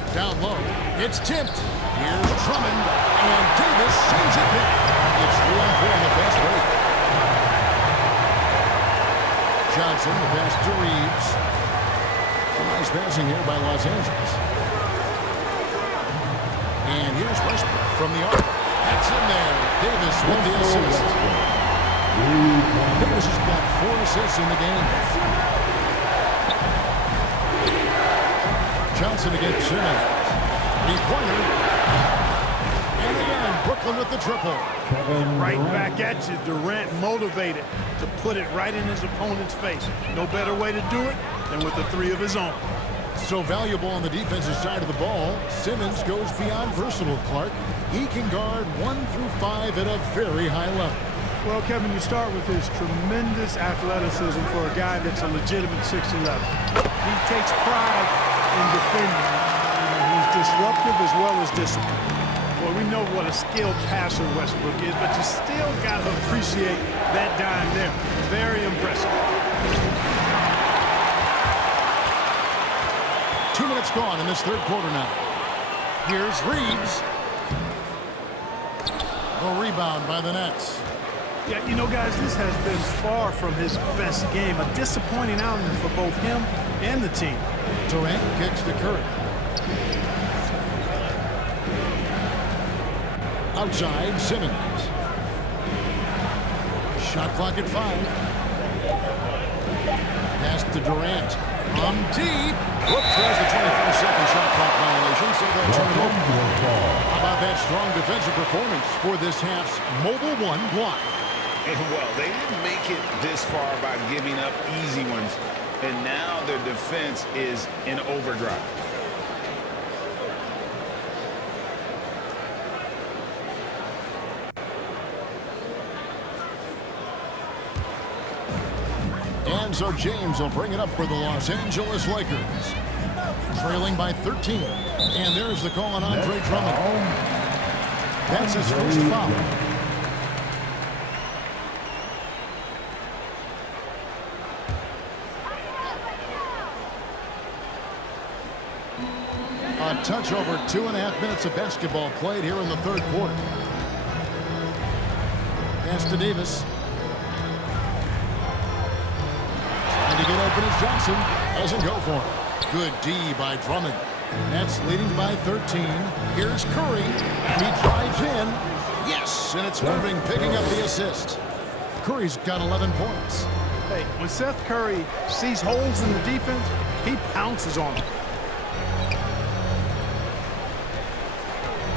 Down low. It's tipped. Here's Drummond. And Davis sends it back. It's 3-on-4 in the fast break. Johnson, the pass to Reeves. Nice passing here by Los Angeles. And Here's Westbrook from the arc. That's in there. Davis with the assist. Davis has got 4 assists in the game. Johnson against Simmons. 3-pointer. And again, Brooklyn with the triple. Right back at you. Durant motivated to put it right in his opponent's face. No better way to do it than with the 3 of his own. So valuable on the defensive side of the ball. Simmons goes beyond versatile, Clark. He can guard 1 through 5 at a very high level. Well, Kevin, you start with his tremendous athleticism for a guy that's a legitimate 6'11". He takes pride in defending. He's disruptive as well as disciplined. Well, we know what a skilled passer Westbrook is, but you still got to appreciate that dime there. Very impressive. 2 minutes gone in this third quarter now. Here's Reeves. A rebound by the Nets. Yeah, you know, guys, this has been far from his best game. A disappointing outing for both him and the team. Durant kicks to Curry. Outside, Simmons. Shot clock at 5. Pass to Durant. From deep. Whoops, there's the 24-second shot clock violation, so they'll turn it over. How about that strong defensive performance for this half's mobile 1 block? And well, they didn't make it this far by giving up easy ones, and now their defense is in overdrive. And so James will bring it up for the Los Angeles Lakers. Trailing by 13. And there's the call on Andre Drummond. That's his first foul. A touch over 2.5 minutes of basketball played here in the third quarter. Pass to Davis. To get open as Johnson doesn't go for him. Good D by Drummond. Nets leading by 13. Here's Curry, and he drives in. Yes, and it's Irving picking up the assist. Curry's got 11 points. Hey, when Seth Curry sees holes in the defense, he pounces on them.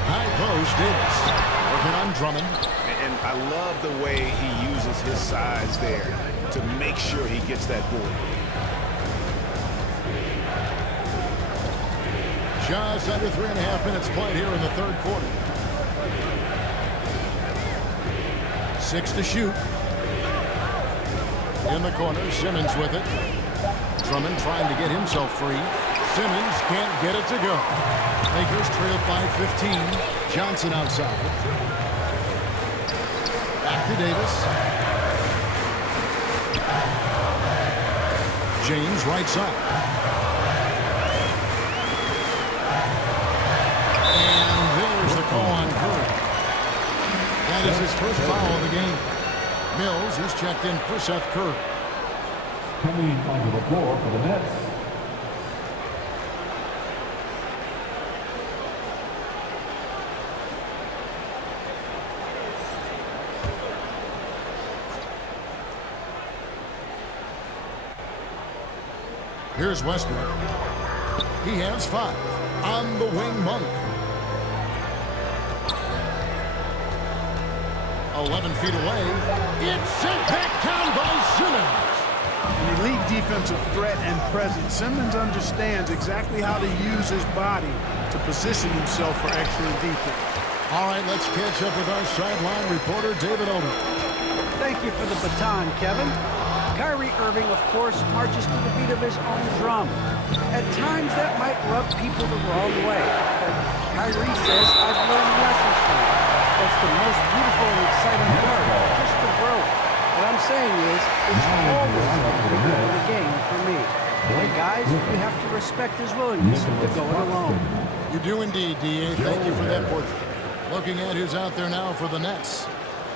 High post, Davis. Working on Drummond. And I love the way he uses his size there to make sure he gets that board. Just under 3.5 minutes played here in the third quarter. 6 to shoot. In the corner, Simmons with it. Drummond trying to get himself free. Simmons can't get it to go. Lakers trailed by 15. Johnson outside. Back to Davis. James right side. And there's the call on Curry. That is his first foul of the game. Mills is checked in for Seth Curry. Coming onto the floor for the Nets. Here's Westbrook. He has 5. On the wing, Monk. 11 feet away. It's sent back down by Simmons. An elite defensive threat and presence. Simmons understands exactly how to use his body to position himself for excellent defense. All right, let's catch up with our sideline reporter, David Older. Thank you for the baton, Kevin. Kyrie Irving, of course, marches to the beat of his own drum. At times, that might rub people the wrong way. But Kyrie says, I've learned lessons from it. That's the most beautiful and exciting part, just the growth. What I'm saying is, it's always bigger in the game for me. And guys, you have to respect his willingness to go it alone. You do indeed, D.A. Thank you for that portrait. Looking at who's out there now for the Nets.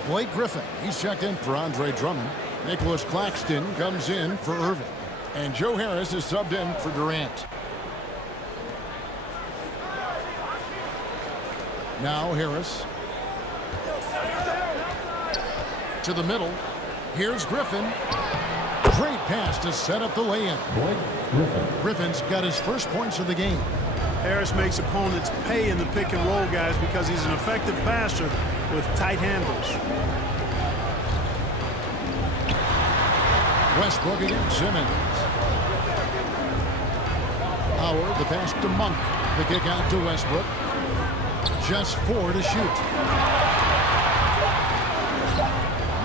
Blake Griffin, he's checked in for Andre Drummond. Nicholas Claxton comes in for Irving. And Joe Harris is subbed in for Durant. Now Harris. To the middle. Here's Griffin. Great pass to set up the lay-in. Griffin's got his first points of the game. Harris makes opponents pay in the pick and roll, guys, because he's an effective passer with tight handles. Westbrook against Simmons. Howard, the pass to Monk. The kick out to Westbrook. Just 4 to shoot.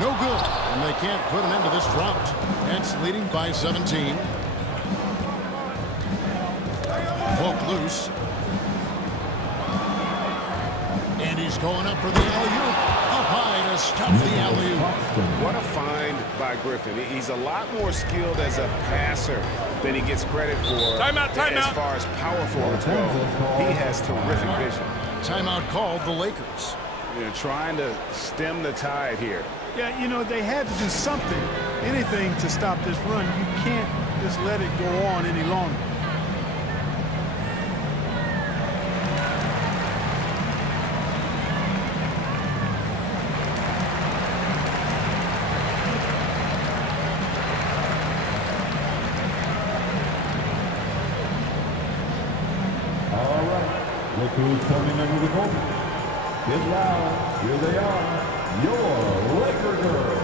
No good, and they can't put an end to this drought. Nets leading by 17. Poke loose. And he's going up for the alley-oop. Up high to stop the alley-oop. What a find by Griffin. He's a lot more skilled as a passer than he gets credit for. Timeout, timeout. As far as power forwards go, he has terrific vision. Timeout called the Lakers. They're trying to stem the tide here. Yeah, you know, they had to do something, anything to stop this run. You can't just let it go on any longer. All right, look who's coming under the goal. Get loud, here they are. Your Laker girls.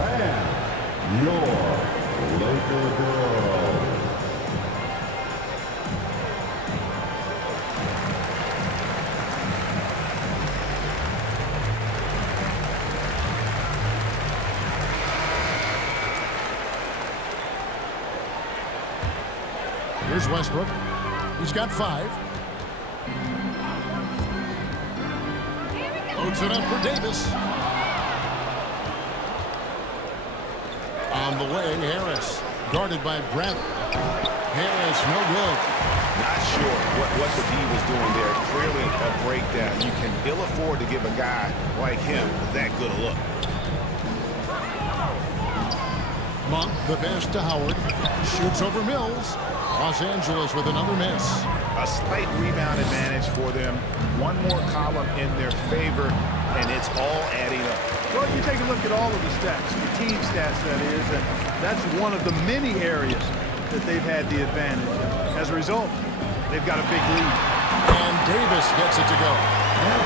And your Laker girls. Here's Westbrook. He's got 5. Loads it up for Davis. On the wing, Harris. Guarded by Bradley. Harris, no good. Not sure what the D was doing there. Clearly a breakdown. You can ill afford to give a guy like him that good a look. Monk, the pass to Howard. Shoots over Mills. Los Angeles with another miss. A slight rebound advantage for them. One more column in their favor, and it's all adding up. Well, you take a look at all of the stats, the team stats, that is, and that's one of the many areas that they've had the advantage. As a result, they've got a big lead. And Davis gets it to go.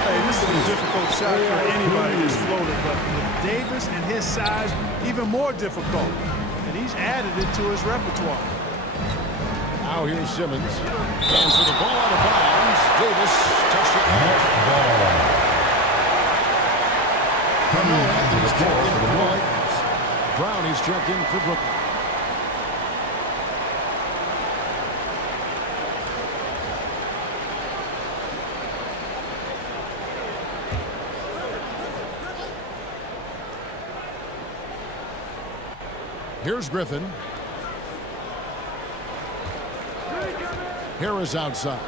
Hey, this is a difficult shot for anybody who's floated, but with Davis and his size, even more difficult. And he's added it to his repertoire. Now here's Simmons. And for the ball out of bounds, Davis touched it hard. Carmelo Anthony's checked in for the Lakers. Brownie's checked in for Brooklyn. Here's Griffin. Harris outside.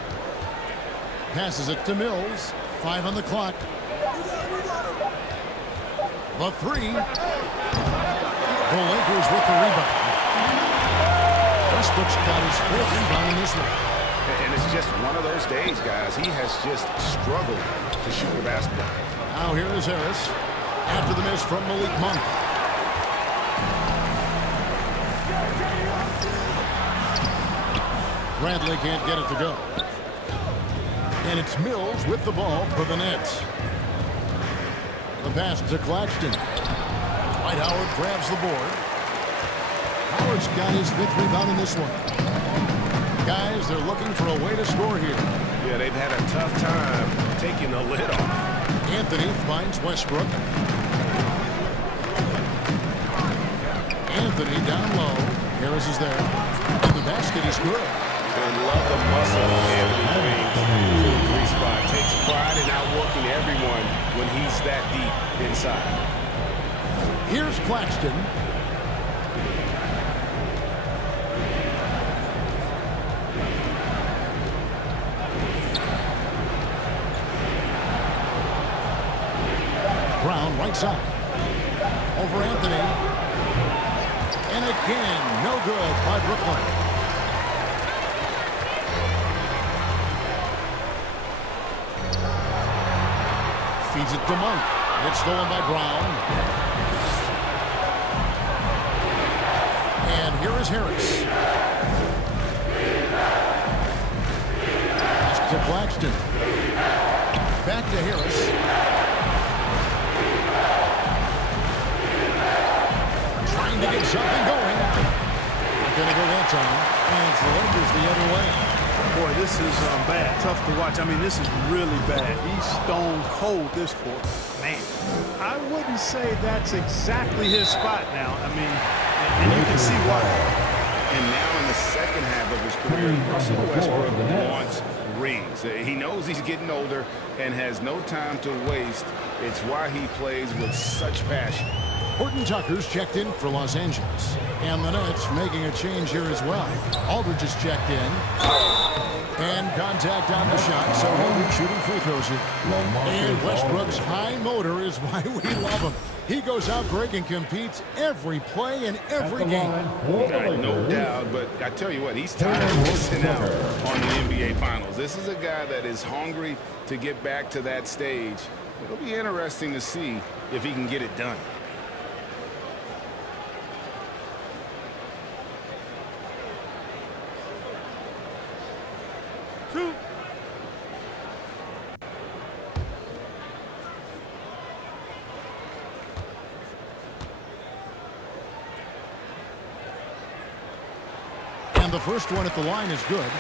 Passes it to Mills. 5 on the clock. The 3. The Lakers with the rebound. Westbrook's got his 4th rebound in this one. And it's just one of those days, guys. He has just struggled to shoot the basketball. Now here is Harris. After the miss from Malik Monk. Bradley can't get it to go. And it's Mills with the ball for the Nets. The pass to Claxton. Dwight Howard grabs the board. Howard's got his 5th rebound in this one. Guys, they're looking for a way to score here. Yeah, they've had a tough time taking the lid off. Anthony finds Westbrook. Anthony down low. Harris is there. And the basket is good. And love the muscle Anthony brings to the 3 spot. Takes pride in outworking everyone when he's that deep inside. Here's Claxton. right side. Over Anthony. And again, no good by Brooklyn. Feeds it to Monk. It's stolen by Brown. And here is Harris. Pass to Claxton. Back to Harris. Trying to get something going. Not going to go that time. And it's the Lakers the other way. Boy, this is bad. Tough to watch. I mean, this is really bad. He's stone cold this quarter. Man, I wouldn't say that's exactly his spot now. I mean, and you can see why. And now in the second half of his career, Russell Westbrook wants rings. He knows he's getting older and has no time to waste. It's why he plays with such passion. Horton Tucker's checked in for Los Angeles. And the Nets making a change here as well. Aldridge is checked in. And contact on the shot, so he'll be shooting free throws here. And Westbrook's high motor is why we love him. He goes out, Greg, and competes every play in every game. No doubt, but I tell you what, he's tired of missing out on the NBA Finals. This is a guy that is hungry to get back to that stage. It'll be interesting to see if he can get it done. The first one at the line is good.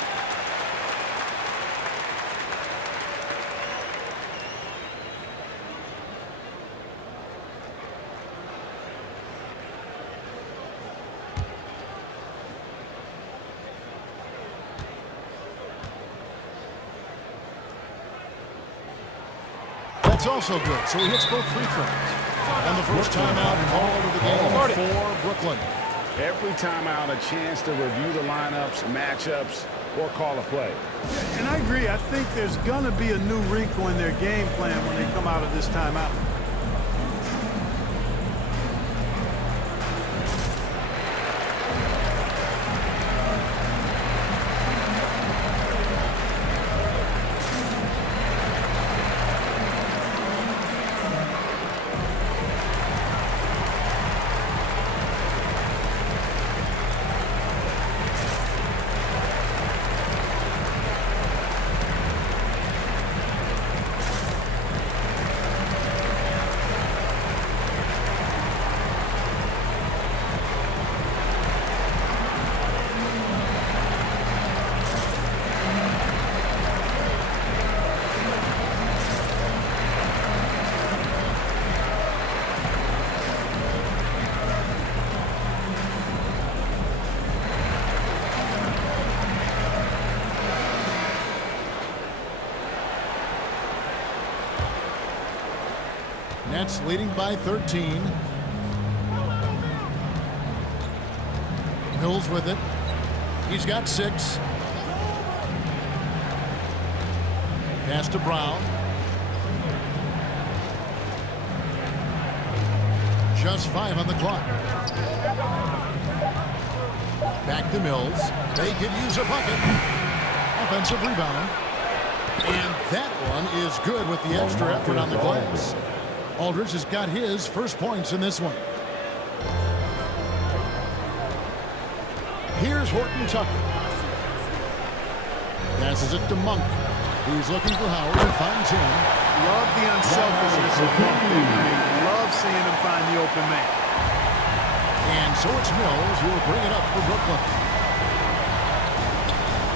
That's also good, so he hits both free throws. And the first timeout called of the game for Brooklyn. Every timeout, a chance to review the lineups, matchups, or call a play. And I agree. I think there's going to be a new wrinkle in their game plan when they come out of this timeout. Nets leading by 13. Mills with it. He's got 6. Pass to Brown. Just 5 on the clock. Back to Mills. They could use a bucket. Offensive rebound. And that one is good with the extra effort on the glass. Aldridge has got his first points in this one. Here's Horton Tucker. Passes it to Monk. He's looking for Howard and finds him. Love the unselfishness of Monk. Love seeing him find the open man. And so it's Mills who will bring it up for Brooklyn.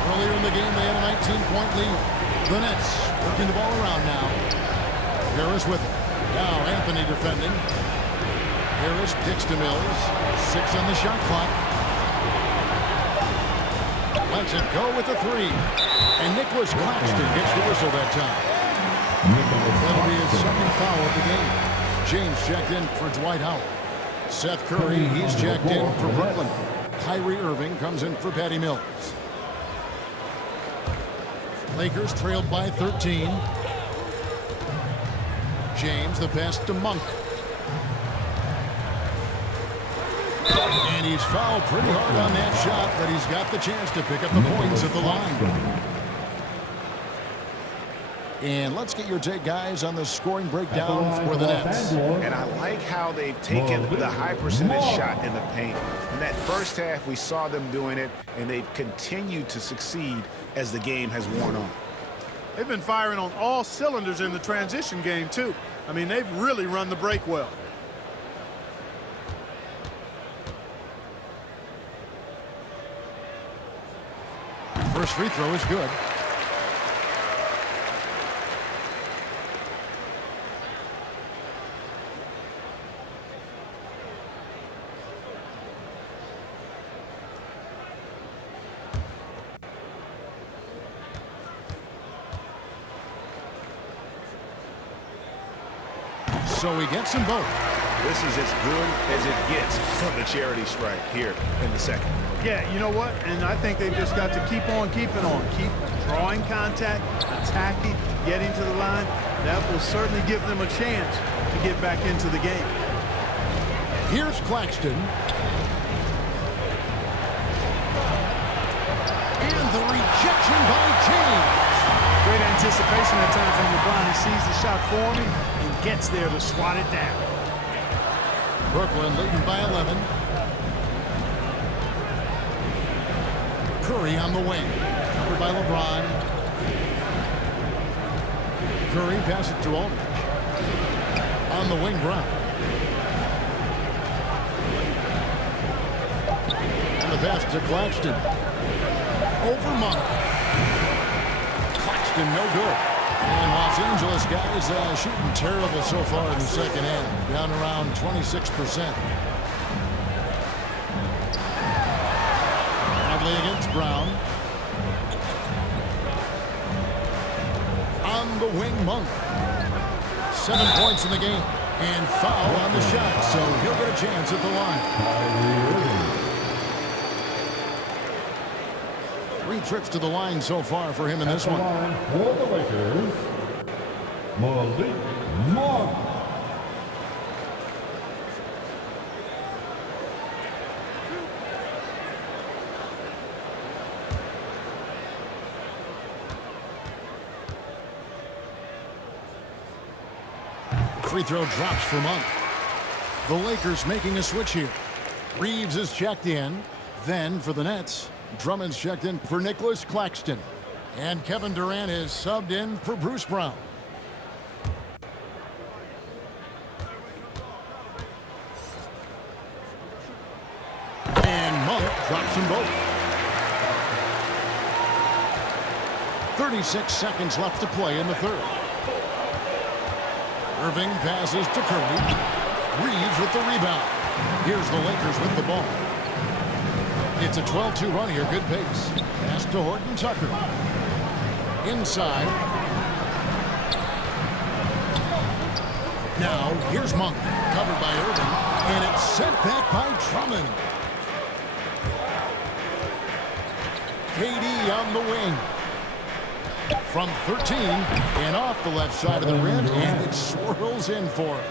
Earlier in the game, they had a 19-point lead. The Nets working the ball around now. Harris with it. Now Anthony defending. Harris kicks to Mills. 6 on the shot clock. Lets it go with the 3. And Nicholas Claxton gets the whistle that time. That'll be his second foul of the game. James checked in for Dwight Howard. Seth Curry, he's checked in for Brooklyn. Kyrie Irving comes in for Patty Mills. Lakers trailed by 13. James, the pass to Monk. And he's fouled pretty hard on that shot, but he's got the chance to pick up the points at the line. And let's get your take, guys, on the scoring breakdown for the Nets. And I like how they've taken the high percentage shot in the paint. In that first half, we saw them doing it, and they've continued to succeed as the game has worn on. They've been firing on all cylinders in the transition game, too. I mean, they've really run the break well. First free throw is good. So he gets them both. This is as good as it gets from the charity stripe here in the second. Yeah, you know what? And I think they've just got to keep on keeping on. Keep drawing contact, attacking, getting to the line. That will certainly give them a chance to get back into the game. Here's Claxton. And the rejection by James. Great anticipation that time from LeBron. He sees the shot forming and gets there to swat it down. Brooklyn leading by 11. Curry on the wing. Covered by LeBron. Curry passes it to Aldridge. On the wing, Brown. And the pass to Claxton. Over Monk. Claxton no good. And Los Angeles guys shooting terrible so far in the second half. Down around 26%. Against Brown. On the wing, Monk. 7 points in the game. And foul on the shot, so he'll get a chance at the line. 3 trips to the line so far for him in this one. For the Lakers, Malik Monk. Free throw drops for Monk. The Lakers making a switch here. Reeves is checked in. Then for the Nets, Drummond's checked in for Nicholas Claxton. And Kevin Durant is subbed in for Bruce Brown. And Monk drops them both. 36 seconds left to play in the third. Irving passes to Curry. Reeves with the rebound. Here's the Lakers with the ball. It's a 12-2 run here. Good pace. Pass to Horton Tucker. Inside. Now, here's Monk. Covered by Irving. And it's sent back by Drummond. KD on the wing. From 13 and off the left side of the rim, and it swirls in for him.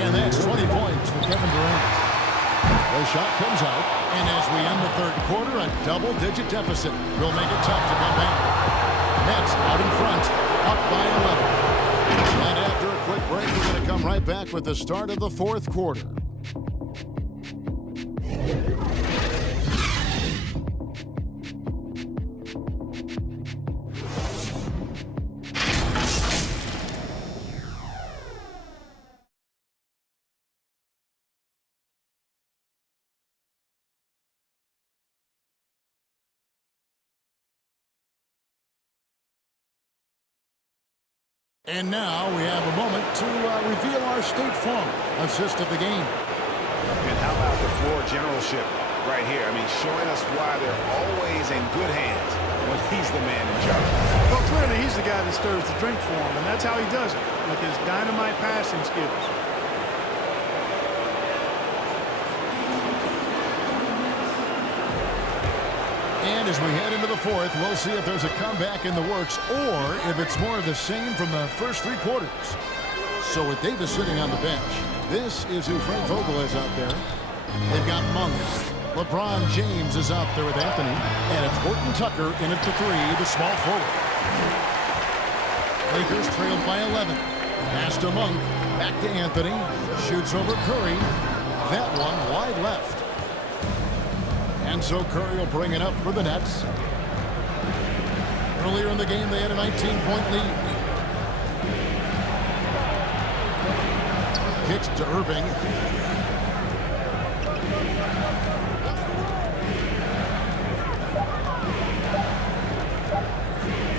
And that's 20 points for Kevin Durant. The shot comes out, and as we end the third quarter, a double-digit deficit will make it tough to come back. Nets out in front, up by 11. And after a quick break, we're going to come right back with the start of the fourth quarter. And now we have a moment to reveal our State Farm assist of the game. And how about the floor generalship right here? I mean, showing us why they're always in good hands when he's the man in charge. Well, clearly he's the guy that stirs the drink for him, and that's how he does it, with his dynamite passing skills. And as we head into the fourth, we'll see if there's a comeback in the works or if it's more of the same from the first 3 quarters. So with Davis sitting on the bench, this is who Frank Vogel is out there. They've got Monk. LeBron James is out there with Anthony. And it's Horton Tucker in at the 3, the small forward. Lakers trailed by 11. Pass to Monk. Back to Anthony. Shoots over Curry. That one wide left. And so Curry will bring it up for the Nets. Earlier in the game, they had a 19-point lead. Kicks to Irving.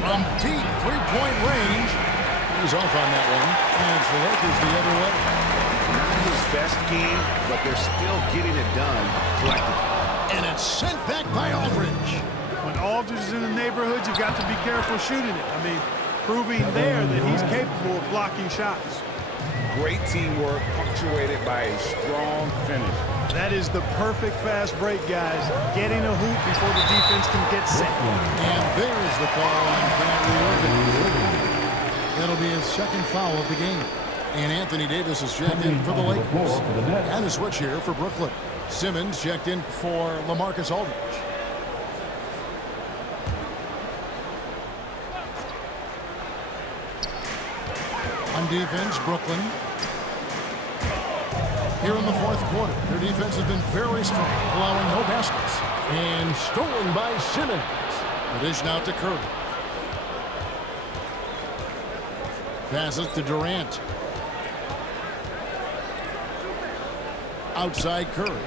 From deep three-point range. He's off on that one. And it's the Lakers the other way. Not his best game, but they're still getting it done collectively. And it's sent back by Aldridge. When Aldridge is in the neighborhood, you've got to be careful shooting it. I mean, proving there that he's capable of blocking shots. Great teamwork punctuated by a strong finish. That is the perfect fast break, guys. Getting a hoop before the defense can get set. And there's the call on Kyrie Irving. That'll be his second foul of the game. And Anthony Davis is checked in for the Lakers. And a switch here for Brooklyn. Simmons checked in for LaMarcus Aldridge. On defense, Brooklyn. Here in the fourth quarter, their defense has been very strong, allowing no baskets. And stolen by Simmons. The dish now to Curry. Passes to Durant. Outside Curry.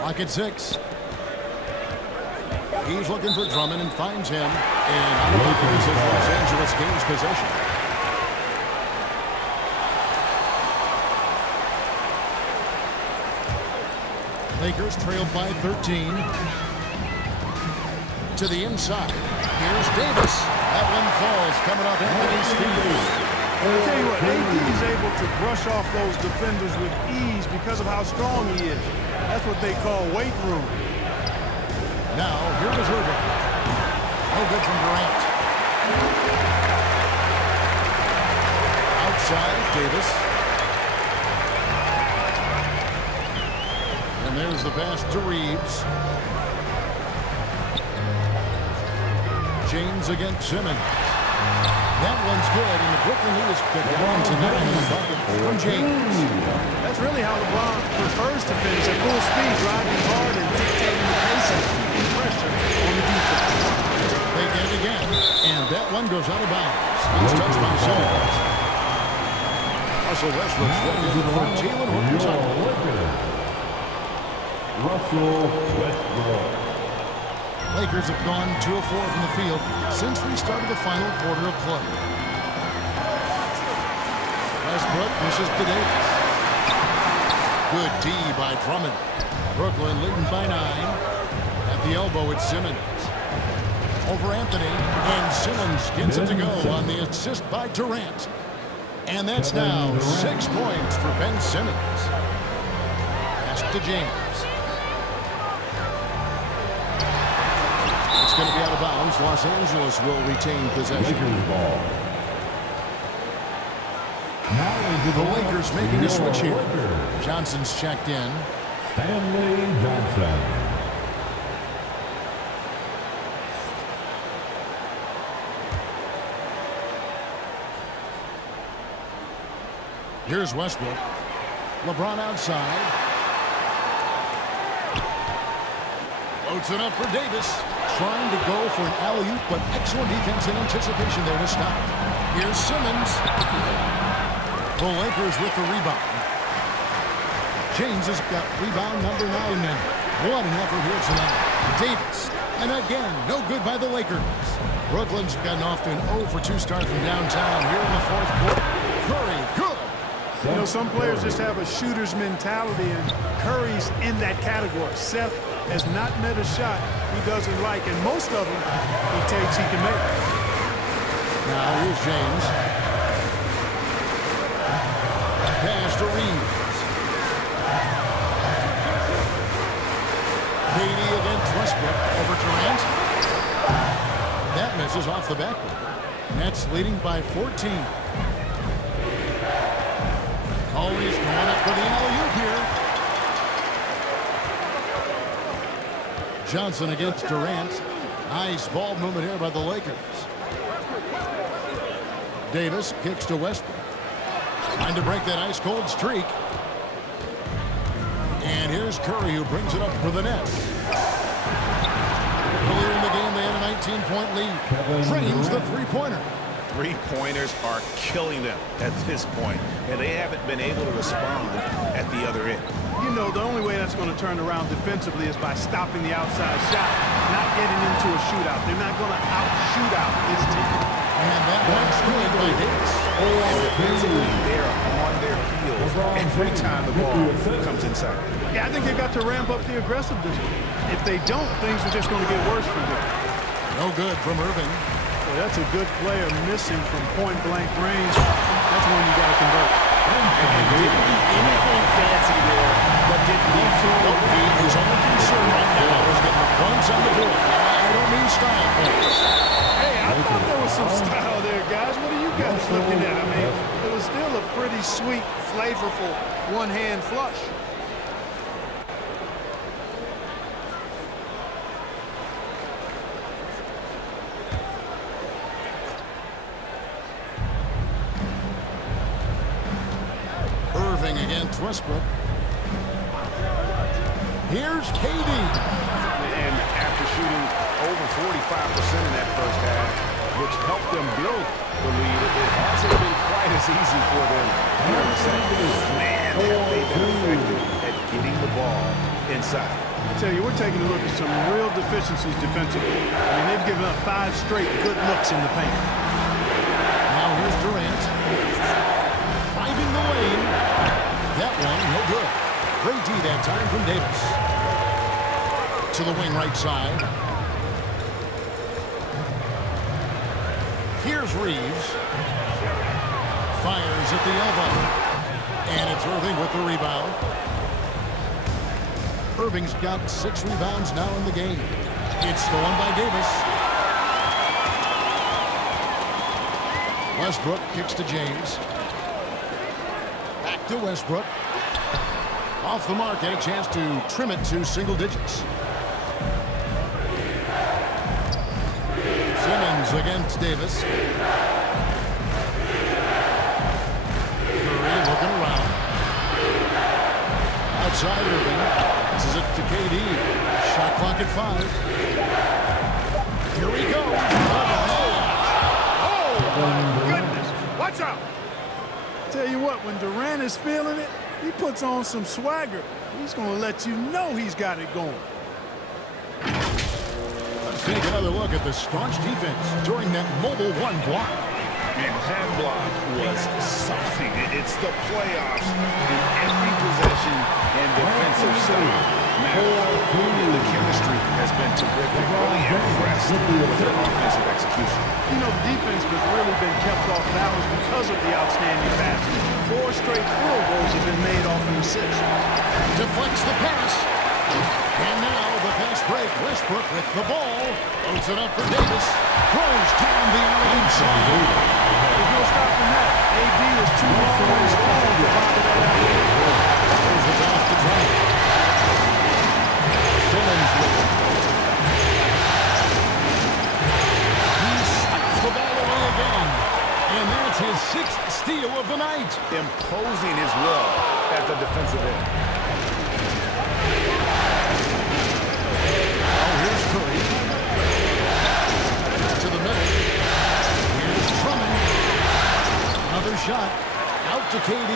Lock at 6. He's looking for Drummond and finds him. And out of bounds as Los Angeles gains possession. Lakers trailed by 13. To the inside. Here's Davis. That one falls coming off Anthony's feet. I'll tell you what, AD is able to brush off those defenders with ease because of how strong he is. That's what they call weight room. Now, here is Irving. No good from Durant. Outside, Davis. And there's the pass to Reeves. James against Simmons. That one's good, and the Brooklyn lead is cut down to 9 in the bucket from James. That's really how LeBron prefers to finish at full speed, driving hard and dictating the pace and keeping pressure on the defense. They get it again, and that one goes out of bounds. It's touched by Simmons. Russell Westbrook stepped in for Jalen Horton-Tucker. Russell Westbrook. Lakers have gone 2 of 4 from the field since we started the final quarter of play. Westbrook pushes to Davis. Good D by Drummond. Brooklyn leading by 9. At the elbow, it's Simmons. Over Anthony, and Simmons gets it to go on the assist by Durant. And that's now 6 points for Ben Simmons. Pass to James. It's going to be out of bounds. Los Angeles will retain possession. The Lakers making a switch here. Johnson's checked in. Stanley Johnson. Here's Westbrook. LeBron outside. Loads it up for Davis. Trying to go for an alley-oop, but excellent defense and anticipation there to stop. Here's Simmons. The Lakers with the rebound. James has got rebound number 9 now. What an effort here tonight. Davis. And again, no good by the Lakers. Brooklyn's gotten off to an 0 for 2 start from downtown here in the fourth quarter. Curry, good. You know, some players just have a shooter's mentality, and Curry's in that category. Seth has not met a shot he doesn't like, and most of them he takes he can make. Now here's James. Pass to Reeves. KD against Westbrook over Durant. That misses. bounces off the backboard. Nets leading by 14. Always going up for the alley-oop here. Johnson against Durant. Nice ball movement here by the Lakers. Davis kicks to Westbrook. Trying to break that ice-cold streak. And here's Curry, who brings it up for the Nets. Earlier in the game, they had a 19-point lead. Drains the three-pointer. Three-pointers are killing them at this point, and they haven't been able to respond at the other end. You know, the only way that's going to turn around defensively is by stopping the outside shot, not getting into a shootout. They're not going to out-shoot out this team. And that one's good by Davis. Defensively, they're on their heels every time the ball comes inside. Yeah, I think they've got to ramp up the aggressiveness. If they don't, things are just going to get worse for them. No good from Irving. Well, that's a good player missing from point-blank range. That's one you got to convert. And didn't do anything fancy there, but didn't need to. His only concern right now is getting the points on the board. I don't mean style points. Hey, I thought there was some style there, guys. What are you guys looking at? I mean, it was still a pretty sweet, flavorful one-hand flush. Irving against Westbrook. Here's KD. And after shooting over 45% in that first half, which helped them build the lead, it hasn't been quite as easy for them here in the second. Man, have they been effective at getting the ball inside. I tell you, we're taking a look at some real deficiencies defensively. I mean, they've given up 5 straight good looks in the paint. Now here's Durant. Driving the lane. That one, no good. Great D that time from Davis. To the wing right side. Here's Reeves. Fires at the elbow. And it's Irving with the rebound. Irving's got 6 rebounds now in the game. It's stolen by Davis. Westbrook kicks to James. Back to Westbrook. Off the mark, had a chance to trim it to single digits. Simmons against Davis. Curry looking around. Outside Irving. This is it to KD. Shot clock at 5. Here he goes. Oh, my goodness. Watch out. Tell you what, when Durant is feeling it, he puts on some swagger. He's going to let you know he's got it going. Let's take another look at the staunch defense during that mobile 1 block. And that block was something. It's the playoffs in every possession and defensive style. The chemistry has been terrific. Really impressed with their offensive execution. You know, the defense has really been kept off balance because of the outstanding passes. 4 straight field goals have been made off an assist. Deflects the pass. And now the fast break. Westbrook with the ball. Loads it up for Davis. Throws down the alley inside. There's no stopping that. AD is too long and strong to bother that alley. There's the pass to Trump. Simmons with it. He slaps the ball away again. And that's his 6th steal of the night. Imposing his will at the defensive end. Now here's Curry. To the middle. Here's Drummond. Another shot. Out to KD.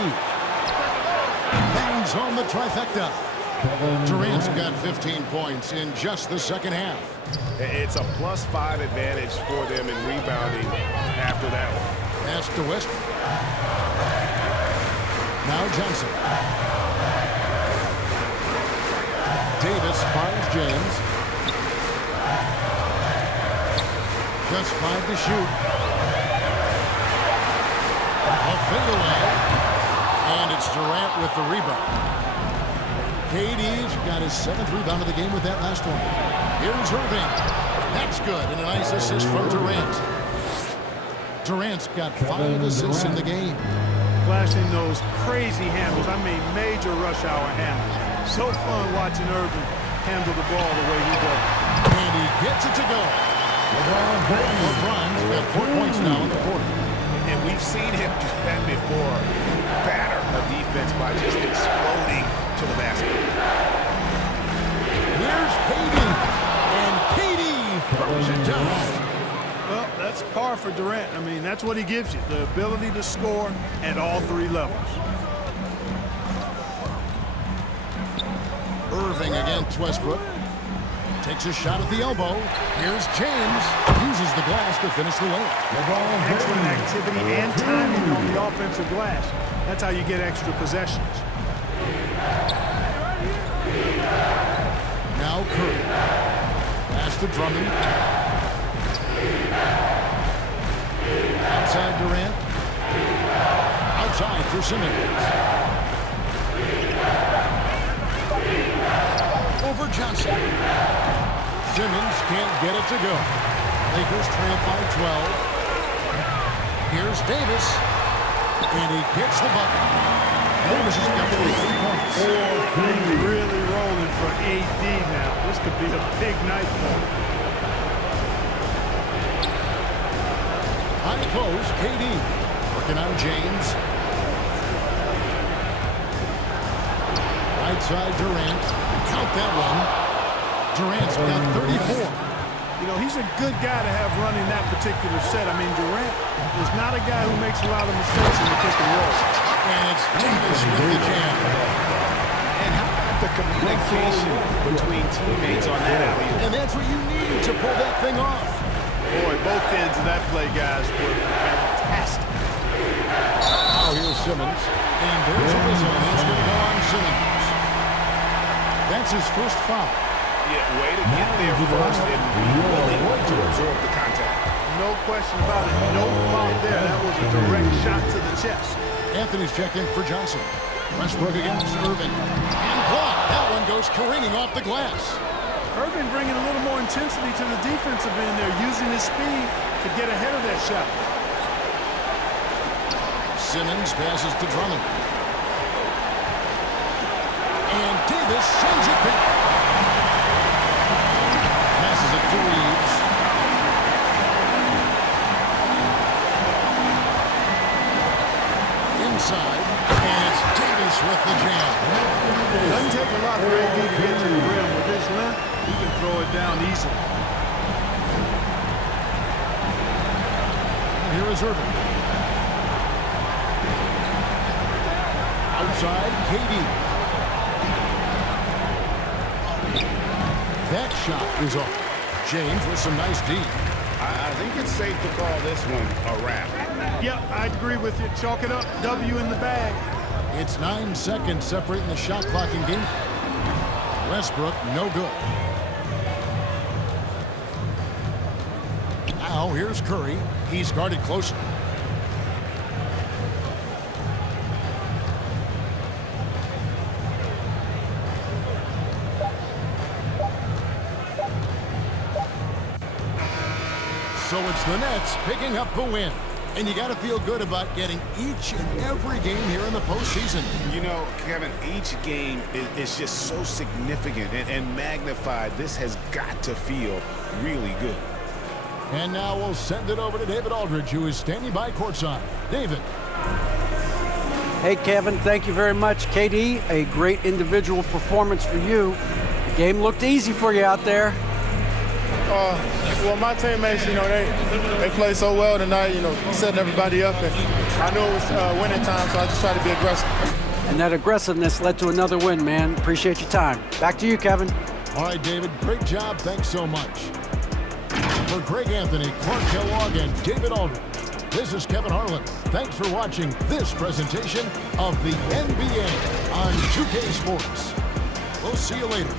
Bangs home the trifecta. Durant's got 15 points in just the second half. It's a +5 advantage for them in rebounding after that one. Pass to Westbrook. Now Johnson. Davis finds James. Just 5 to shoot. A fadeaway. And it's Durant with the rebound. KD's got his 7th rebound of the game with that last one. Here's Irving. That's good, and a nice assist from Durant. Durant's got 5 assists in the game. Flashing those crazy handles. I mean, major rush hour handles. So fun watching Irving handle the ball the way he does. And he gets it to go. LeBron's got 4 points now in the quarter. And we've seen him do that before. Batter a defense by just exploding to the basket. Here's KD. And KD throws it down. Well, that's par for Durant. I mean, that's what he gives you, the ability to score at all 3 levels. Irving against Westbrook. Takes a shot at the elbow. Here's James. Uses the glass to finish the layup. Excellent activity and timing on the offensive glass. That's how you get extra possessions. Now Curry. Pass to Drummond. Outside Durant. Outside for Simmons. Over Johnson. Simmons can't get it to go. Lakers trail by 12. Here's Davis. And he gets the bucket. Davis has got 23 points. Things really rolling for AD now. This could be a big night for him. High post, KD. Working on James. Right side, Durant. Count that one. Durant's got 34. You know, he's a good guy to have running that particular set. I mean, Durant is not a guy who makes a lot of mistakes in the pick and roll. And it's Davis with the jam. And how about the communication between teammates on that alley? And that's what you need to pull that thing off. Boy, both ends of that play, guys, were fantastic. Now here's Simmons. And there's a whistle. It's going to go on Simmons. That's his first foul. Yeah, way to get there first and be willing to absorb the contact. No question about it. No foul there. That was a direct shot to the chest. Anthony's checked in for Johnson. Westbrook against Irving. And blocked. That one goes careening off the glass. Irving bringing a little more intensity to the defensive end there, using his speed to get ahead of that shot. Simmons passes to Drummond. And Davis sends it back. Passes it to Reeves. Inside. And it's Davis with the jam. Doesn't take a lot for AD to get to the rim. With his length, he can throw it down easily. And here is Irving. Outside, KD. That shot is off. James with some nice D. I think it's safe to call this one a wrap. Yep, I'd agree with you. Chalk it up. W in the bag. It's 9 seconds separating the shot clock in game. Westbrook, no good. Now here's Curry. He's guarded closely. So it's the Nets picking up the win. And you got to feel good about getting each and every game here in the postseason. You know, Kevin, each game is just so significant and magnified. This has got to feel really good. And now we'll send it over to David Aldridge, who is standing by courtside. David. Hey, Kevin, thank you very much. KD, a great individual performance for you. The game looked easy for you out there. Well, my teammates, you know, they played so well tonight, you know, setting everybody up. And I knew it was winning time, so I just tried to be aggressive. And that aggressiveness led to another win, man. Appreciate your time. Back to you, Kevin. All right, David, great job. Thanks so much. For Greg Anthony, Clark Kellogg, and David Aldridge, this is Kevin Harlan. Thanks for watching this presentation of the NBA on 2K Sports. We'll see you later.